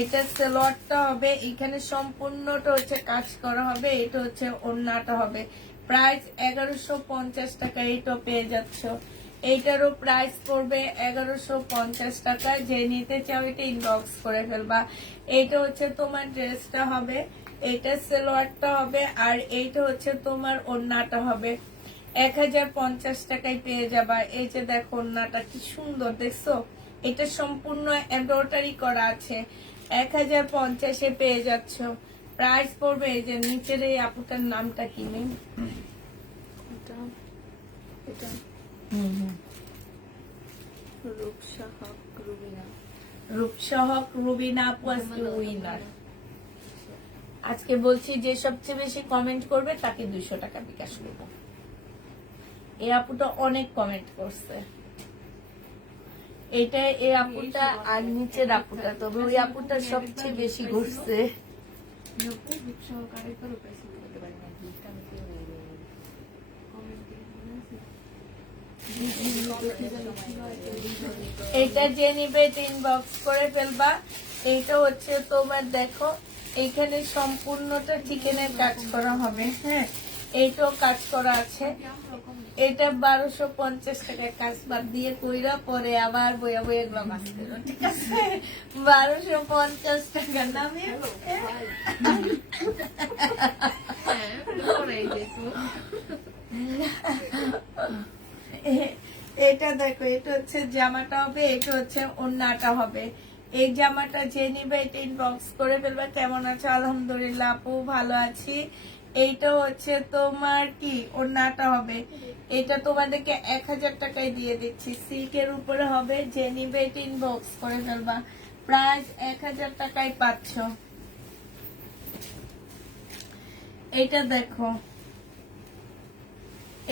এটা সালোয়ারটা হবে, এখানে সম্পূর্ণটা হচ্ছে কাজ করা হবে, এটা হচ্ছে ওড়নাটা হবে। প্রাইস 1150 টাকা। এইটা পেয়ে যাচ্ছ। এইটারও প্রাইস পড়বে 1150 টাকা। যে নিতে চাও এটা ইনবক্স করে ফেলবা। এইটা হচ্ছে তোমার ড্রেসটা হবে, এটা সালোয়ারটা হবে, আর এইটা হচ্ছে তোমার ওড়নাটা হবে। 1050 টাকায় পেয়ে যাবা। এই যে দেখো, ওড়নাটা কি সুন্দর দেখছো। এটা সম্পূর্ণ এমব্রয়ডারি করা আছে। 1050-এ পেয়ে যাচ্ছ। প্রাইস পড়বে, এই যে নিচের এই আপুটার নামটা কি নেই, এটা রূপসাহক রুবিনা। রূপসাহক রুবিনা আপু আজকে উইনার। আজকে বলছি যে সবচেয়ে বেশি কমেন্ট করবে তাকে 200 টাকা বিকাশ করবো। এই আপুটা অনেক কমেন্ট করছে। এটা এই আপুটা আর নিচের আপুটা, তবে ওই আপুটা সবচেয়ে বেশি ঘুরছে। এটা যে নিবে ইনবক্স করে ফেলবা। এইটা হচ্ছে তোমার দেখো, এইখানে সম্পূর্ণটা চিকেনের কাজ করা হবে। হ্যাঁ, এইটাও কাজ করা আছে। এটা 1250 টাকা। কাজ বাদ দিয়ে কইরা পরে আবার বইয়া বইয়া গ্লাম আসতে, ঠিক আছে? 1250 টাকা নামে হ্যাঁ পরে দেখো এটা দেখো, এটা হচ্ছে জামাটা হবে, এটা হচ্ছে ওড়নাটা হবে। এই জামাটা যে নিবে এটা ইনবক্স করে ফেলবে। কেমন আছো? আলহামদুলিল্লাহ আপু ভালো আছি। এইটা হচ্ছে তোমার কি ওড়নাটা হবে। এটা তোমাদেরকে 1000 টাকায় দিয়ে দিচ্ছি, সিল্কের উপরে হবে। যে নিবে এটা ইনবক্স করে ফেলবা, প্রাইস 1000 টাকায় পাচ্ছ। এটা দেখো,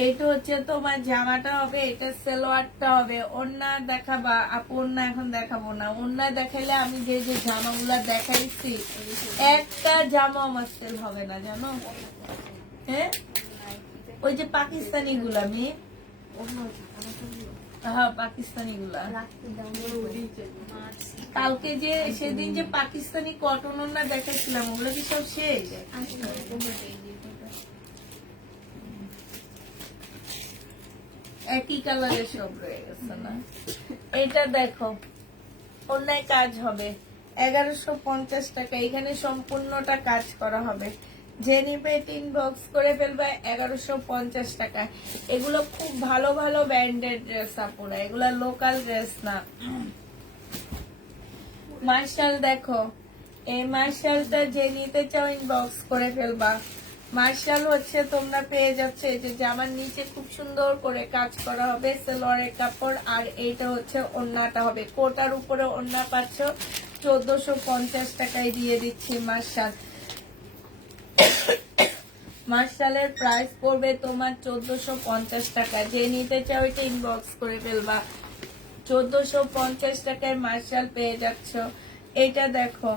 এইটা হচ্ছে তোমার জামাটা হবে, এটা সালোয়ারটা হবে। ওড়না দেখাবা আপু? ওড়না এখন দেখাবো না, ওড়না দেখাইলে আমি যে যে জামাগুলা দেখাইছি একটা জামা আমার সেল হবে না জানো। হ্যাঁ, ওই যে পাকিস্তানি গুলা মেয়ে, হ্যাঁ পাকিস্তানি গুলা। কালকে যে সেদিন যে পাকিস্তানি কটন ওড়না দেখাইছিলাম ওগুলো কি সব শেষ? একই কালারের সব রয়ে গেছে না। এটা দেখো, অন্যায় কাজ হবে 1150 টাকা। এখানে সম্পূর্ণটা কাজ করা হবে। যে নিবে ইনবক্স করে ফেলবে 1150 টাকা। এগুলো খুব ভালো ভালো ব্র্যান্ডেড ড্রেস আপুরা, এগুলো লোকাল ড্রেস না। মার্শাল দেখো, এই মার্শালটা যে নিতে চাও ইনবক্স করে ফেলবা। মার্শাল হচ্ছে তোমরা পেয়ে যাচ্ছে এই যে জামার নিচে খুব সুন্দর করে কাজ করা হবে, সালোয়ারের কাপড়। আর এইটা হচ্ছে ওড়নাটা হবে, কোটার উপরে ওড়না পাচ্ছ 1450 টাকায় দিয়ে দিচ্ছি মার্শাল। মার্শালের প্রাইস পড়বে তোমার 1450 টাকা। যে নিতে চাও এটা ইনবক্স করে ফেলবা। 1450 টাকায় মার্শাল পেয়ে যাচ্ছ। এটা দেখো,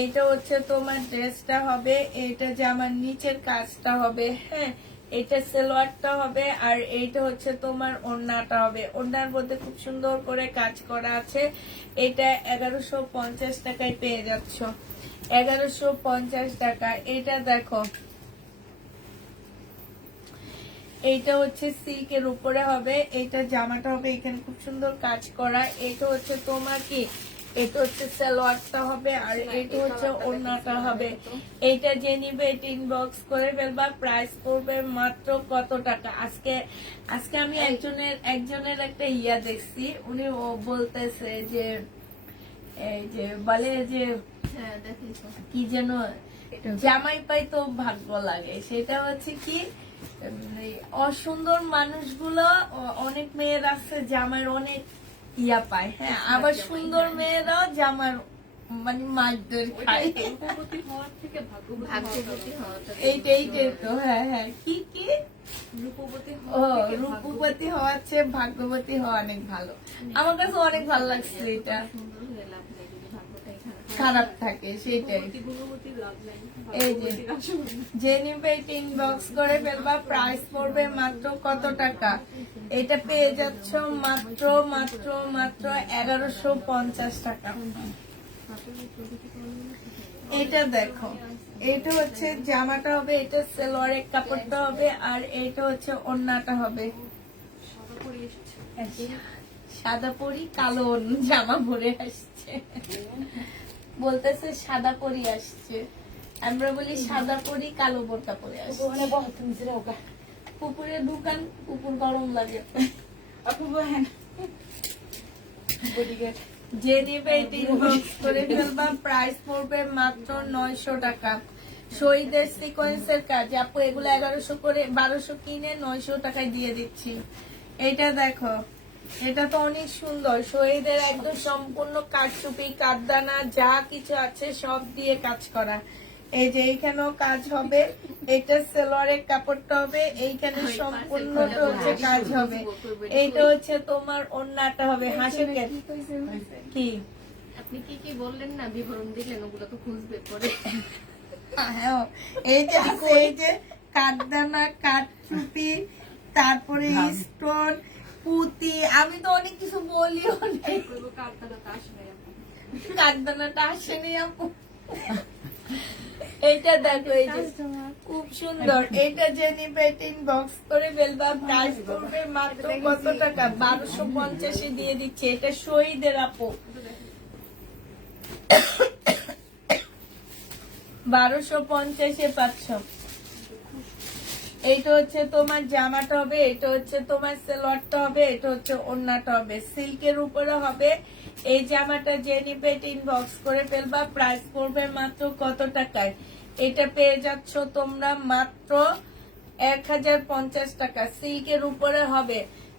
এইটা হচ্ছে তোমার ড্রেসটা হবে, এটা জামার নিচের কাজটা হবে। হ্যাঁ, এটা সালোয়ারটা হবে, আর এইটা হচ্ছে তোমার ওড়নাটা হবে। ওড়নার মধ্যে খুব সুন্দর করে কাজ করা আছে। এটা 1150 টাকায় পেয়ে যাচ্ছ, 1150 টাকা। এটা দেখো, এইটা হচ্ছে সিল্কের উপরে হবে, এইটা জামাটা হবে, এখানে খুব সুন্দর কাজ করা। এটা হচ্ছে তোমার কি, এটা হচ্ছে সালোয়ারটা হবে, আর এটা হচ্ছে ওড়নাটা হবে। এইটা যে নিবে এটা ইনবক্স করে ফেলবা। প্রাইস পড়বে মাত্র কত টাকা? আজকে আমি একজনের একটা ইয়া দেখছি, উনি ও বলতেছে যে এই যে বলে যে হ্যাঁ দেখাইছো কি যেন জামাই পাই তো ভাগ্য লাগে। সেটা হচ্ছে কি, অসুন্দর মানুষগুলো অনেক মেয়ের আছে জামার অনেক ইয়া পায়। হ্যাঁ, আবার সুন্দর মেয়েরাও জামার মানে মারধর খায়। রূপবতী হওয়ার থেকে ভাগ্যবতী হওয়াটা এইটাই তো। হ্যাঁ হ্যাঁ, কি কি রূপবতী ও রূপবতী হওয়ার চেয়ে ভাগ্যবতী হওয়া অনেক ভালো। আমার কাছে অনেক ভালো লাগছে এটা। সুন্দর হয়ে লাভ নেই যদি ভাগ্যটাই খারাপ থাকে সেটাই। গুণবতী লাভ নাই, এই যে যে নিবে এটা ইনবক্স করে ফেলবা। প্রাইস পড়বে মাত্র কত টাকা? এটা পেয়ে যাচ্ছ মাত্র মাত্র মাত্র 1150 টাকা। এটা দেখো, এটা হচ্ছে জামাটা হবে, এটা সালোয়ারের কাপড়টা হবে, আর এটা হচ্ছে ওড়নাটা হবে। সাদা পরি কালো জামা পরে আসছে, বলতেছে সাদা পরি আসছে। আমরা বলি সাদা পরি কালো বোরকা পরে আসছে। কুকুরের দোকান, কুকুর গরম লাগে। যে নিবে এটা ইনবক্স করে ফেলবা। প্রাইস পড়বে মাত্র 900 টাকা। শহীদের সিকোয়েন্সের কাজ আপু, এগুলো 1100 করে 1200 কিনে 900 টাকায় দিয়ে দিচ্ছি। এটা দেখো, এটা তো অনেক সুন্দর। শহীদের একদম সম্পূর্ণ কাঠচুপি কাঠদানা যা কিছু আছে সব দিয়ে কাজ করা। এই যে এইখানেও কাজ হবে, এটা সালোয়ারের কাপড়টা হবে, এইখানে সম্পূর্ণটা হচ্ছে কাজ হবে। এইটা হচ্ছে তোমার ওড়নাটা হবে। হাসের কি আপনি কি কি বললেন না, বিবরণ দিলেন, ওগুলো তো খুঁজবে পরে। হ্যাঁ, এই যে আছে, এই যে কাঠদানা কাঠচুপি, তারপরে স্টোন পুঁতি। আমি তো অনেক কিছু বলিও নাই, কাঠদানাটা আসেনি আপু। এইটা দেখো, এই যে খুব সুন্দর। এটা যে নিবে এটা ইনবক্স করে ফেলবা। প্রাইস পড়বে মাত্র কত টাকা? 1250 দিয়ে দিচ্ছে। এটা শহীদের আপু, 1250 পাচ্ছ। এইটা হচ্ছে তোমার জামাটা হবে, এটা হচ্ছে তোমার সালোয়ারটা হবে, এটা হচ্ছে ওড়নাটা হবে, সিল্কের উপরে হবে। এই জামাটা যে নিবে ইনবক্স করে ফেলবা। প্রাইস পড়বে মাত্র কত টাকায়? এটা পেয়ে যাচ্ছ তোমরা মাত্র 1050 টাকা। সিল্কের উপরে হবে।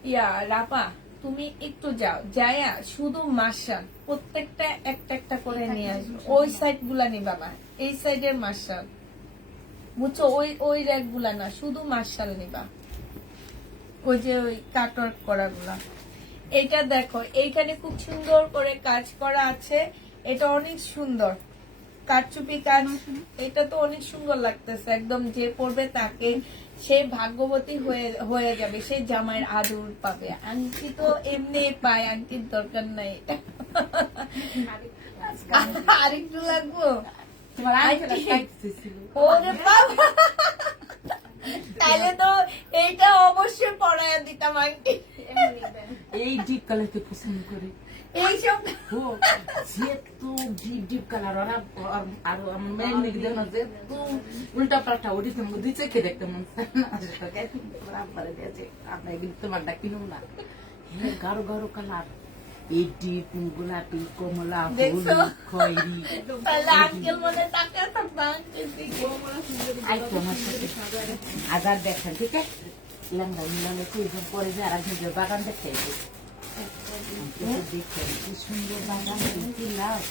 ইয়া রাপা, তুমি একটু যাও, যায়া শুধু মার্শাল প্রত্যেকটা একটা একটা করে নিয়ে আসবে। ওই সাইড গুলা নিবা না, এই সাইডের মার্শাল, বুঝছো? ওই র্যাক গুলা না, শুধু মার্শাল নিবা, ওই যে ওই কাটওয়ার্ক করা গুলা। এটা দেখো, এইখানে খুব সুন্দর করে কাজ করা আছে। এটা অনেক সুন্দর কারচুপি কাজ। এটা তো অনেক সুন্দর লাগতেছে, একদম যে পড়বে তাকে সে ভাগ্যবতী হয়ে যাবে, সে জামাইয়ের আদর পাবে। আন্টি তো এমনি পায়, আন্টির দরকার নাই। আরেকটু লাগবো? ওরে বাবা, তাহলে তো এইটা অবশ্যই পড়ায় দিতাম আন্টি। এই ডিপ কালারকে পছন্দ করে এইসব যেহেতু ডিপ কালার ওরা আরো আমার মেয়ের মেয়ে দেন যে তো উল্টা পাল্টা ওটি তুমি দিচ্ছে কে দেখতে মন আপনারা দিয়েছে আপনার কিন্তু তোমার ডাকিনো না গাঢ় গাঢ় কালার এই ডিপ গোলাপি কমলা দেখছো? হলুদ খয়েরি তাহলে আঙ্কেল মনে তাকে থাকবা, আঙ্কেল আইতো আমার সাথে আজার দেখেন ঠিক আছে লেঙ্গা মিলালে প্রয়োজন পরে যে আর নিজের বাগান দেখে দেখেন কি সুন্দর বাগান কি লাভ।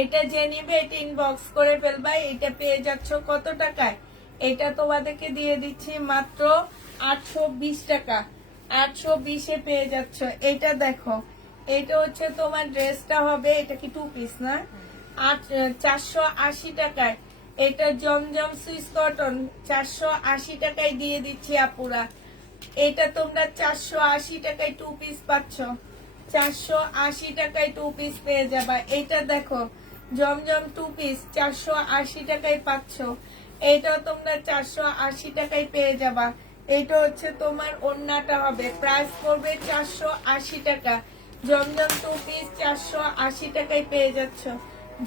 এটা যে নিবে এটা ইনবক্স করে ফেলবা। এটা পেয়ে যাচ্ছ কত টাকায়? এটা তোমাদেরকে দিয়ে দিচ্ছি মাত্র 820 টাকা। 820-এ পেয়ে যাচ্ছ। এটা দেখো, এটা হচ্ছে তোমার ড্রেসটা হবে, এটা কি 2 পিস না? 480 টাকায়। এটা জমজম সুইস কটন 480 টাকায় দিয়ে দিচ্ছি আপুরা। এটা তোমরা 480 টাকায় 2 পিস পাচ্ছ। 480 টাকায় 2 পিস পেয়ে যাবা। এটা দেখো, জমজম 2 পিস 480 টাকায় পাচ্ছ। এটা তোমরা 480 টাকায় পেয়ে যাবা। এটা হচ্ছে তোমার ওড়নাটা হবে, প্রাইস পড়বে 480 টাকা। জমজম 2 পিস 480 টাকায় পেয়ে যাচ্ছ।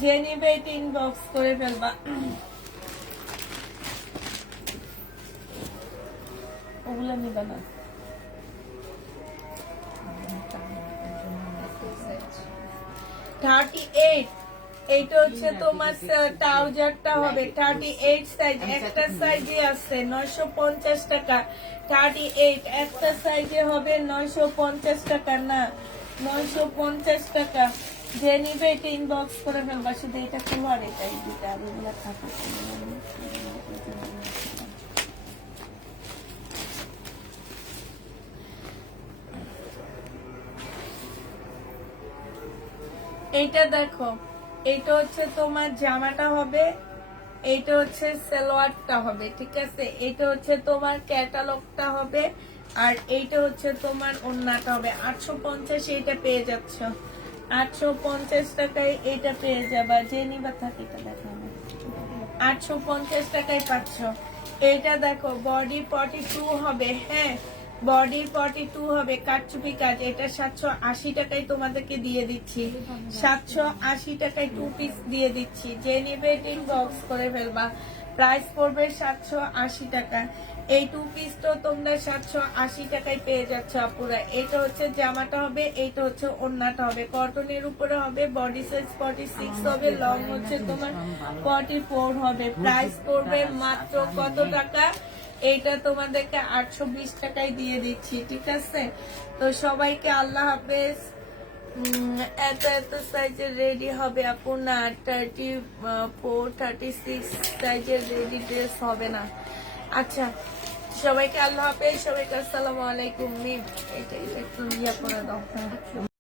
যে নিবে এটা ইনবক্স করে ফেলবা। ওগুলো নিবে না। 38, এইটা হচ্ছে তোমার ট্রাউজারটা হবে 38 সাইজ। একটা সাইজে আছে 950 টাকা। 38 একটা সাইজে হবে 950 টাকা, না 950 টাকা। যে নিবে এটা ইনবক্স করে ফেলবা। শুধু এটা খুব আর এটাই দুটা আর এগুলা থাকে। এইটা দেখো, এইটা হচ্ছে তোমার জামাটা হবে, এইটা হচ্ছে সালোয়ারটা হবে, ঠিক আছে? এইটা হচ্ছে তোমার ক্যাটালগটা হবে, আর এইটা হচ্ছে তোমার ওড়নাটা হবে। 850 এইটা পেয়ে যাচ্ছ। 850 টাকায় এটা পেয়ে যাবা। যে নিবা থাকে এটা দেখো, 850 টাকায় পাচ্ছ। এইটা দেখো, বডি 42 হবে, হ্যাঁ বডি 42 হবে, কাটচুপি কাজ। এটা 780 টাকায় তোমাদেরকে দিয়ে দিচ্ছি। 780 টাকায় 2 পিস দিয়ে দিচ্ছি। যে নিবে ইনবক্স করে ফেলবা। প্রাইস পড়বে 780 টাকা। এই 2 পিস তো তোমরা 780 টাকায় পেয়ে যাচ্ছ আপুরা। এটা হচ্ছে জামাটা হবে, এইটা হচ্ছে ওড়নাটা হবে, কটনের উপরে হবে। বডি সাইজ 46 হবে, লং হচ্ছে তোমার 44 হবে। প্রাইস পড়বে মাত্র কত টাকা? এইটা তোমাদেরকে 820 টাকায় দিয়ে দিচ্ছি, ঠিক আছে? তো সবাইকে আল্লাহ হাফেজ। এত এত সাইজের রেডি হবে আপু না, 34 36 সাইজের রেডি ড্রেস হবে না। আচ্ছা, সবাইকে আল্লাহ হাফেজ, সবাইকে আসসালামু আলাইকুম। মিম এটা একটু ইয়া করে দাও।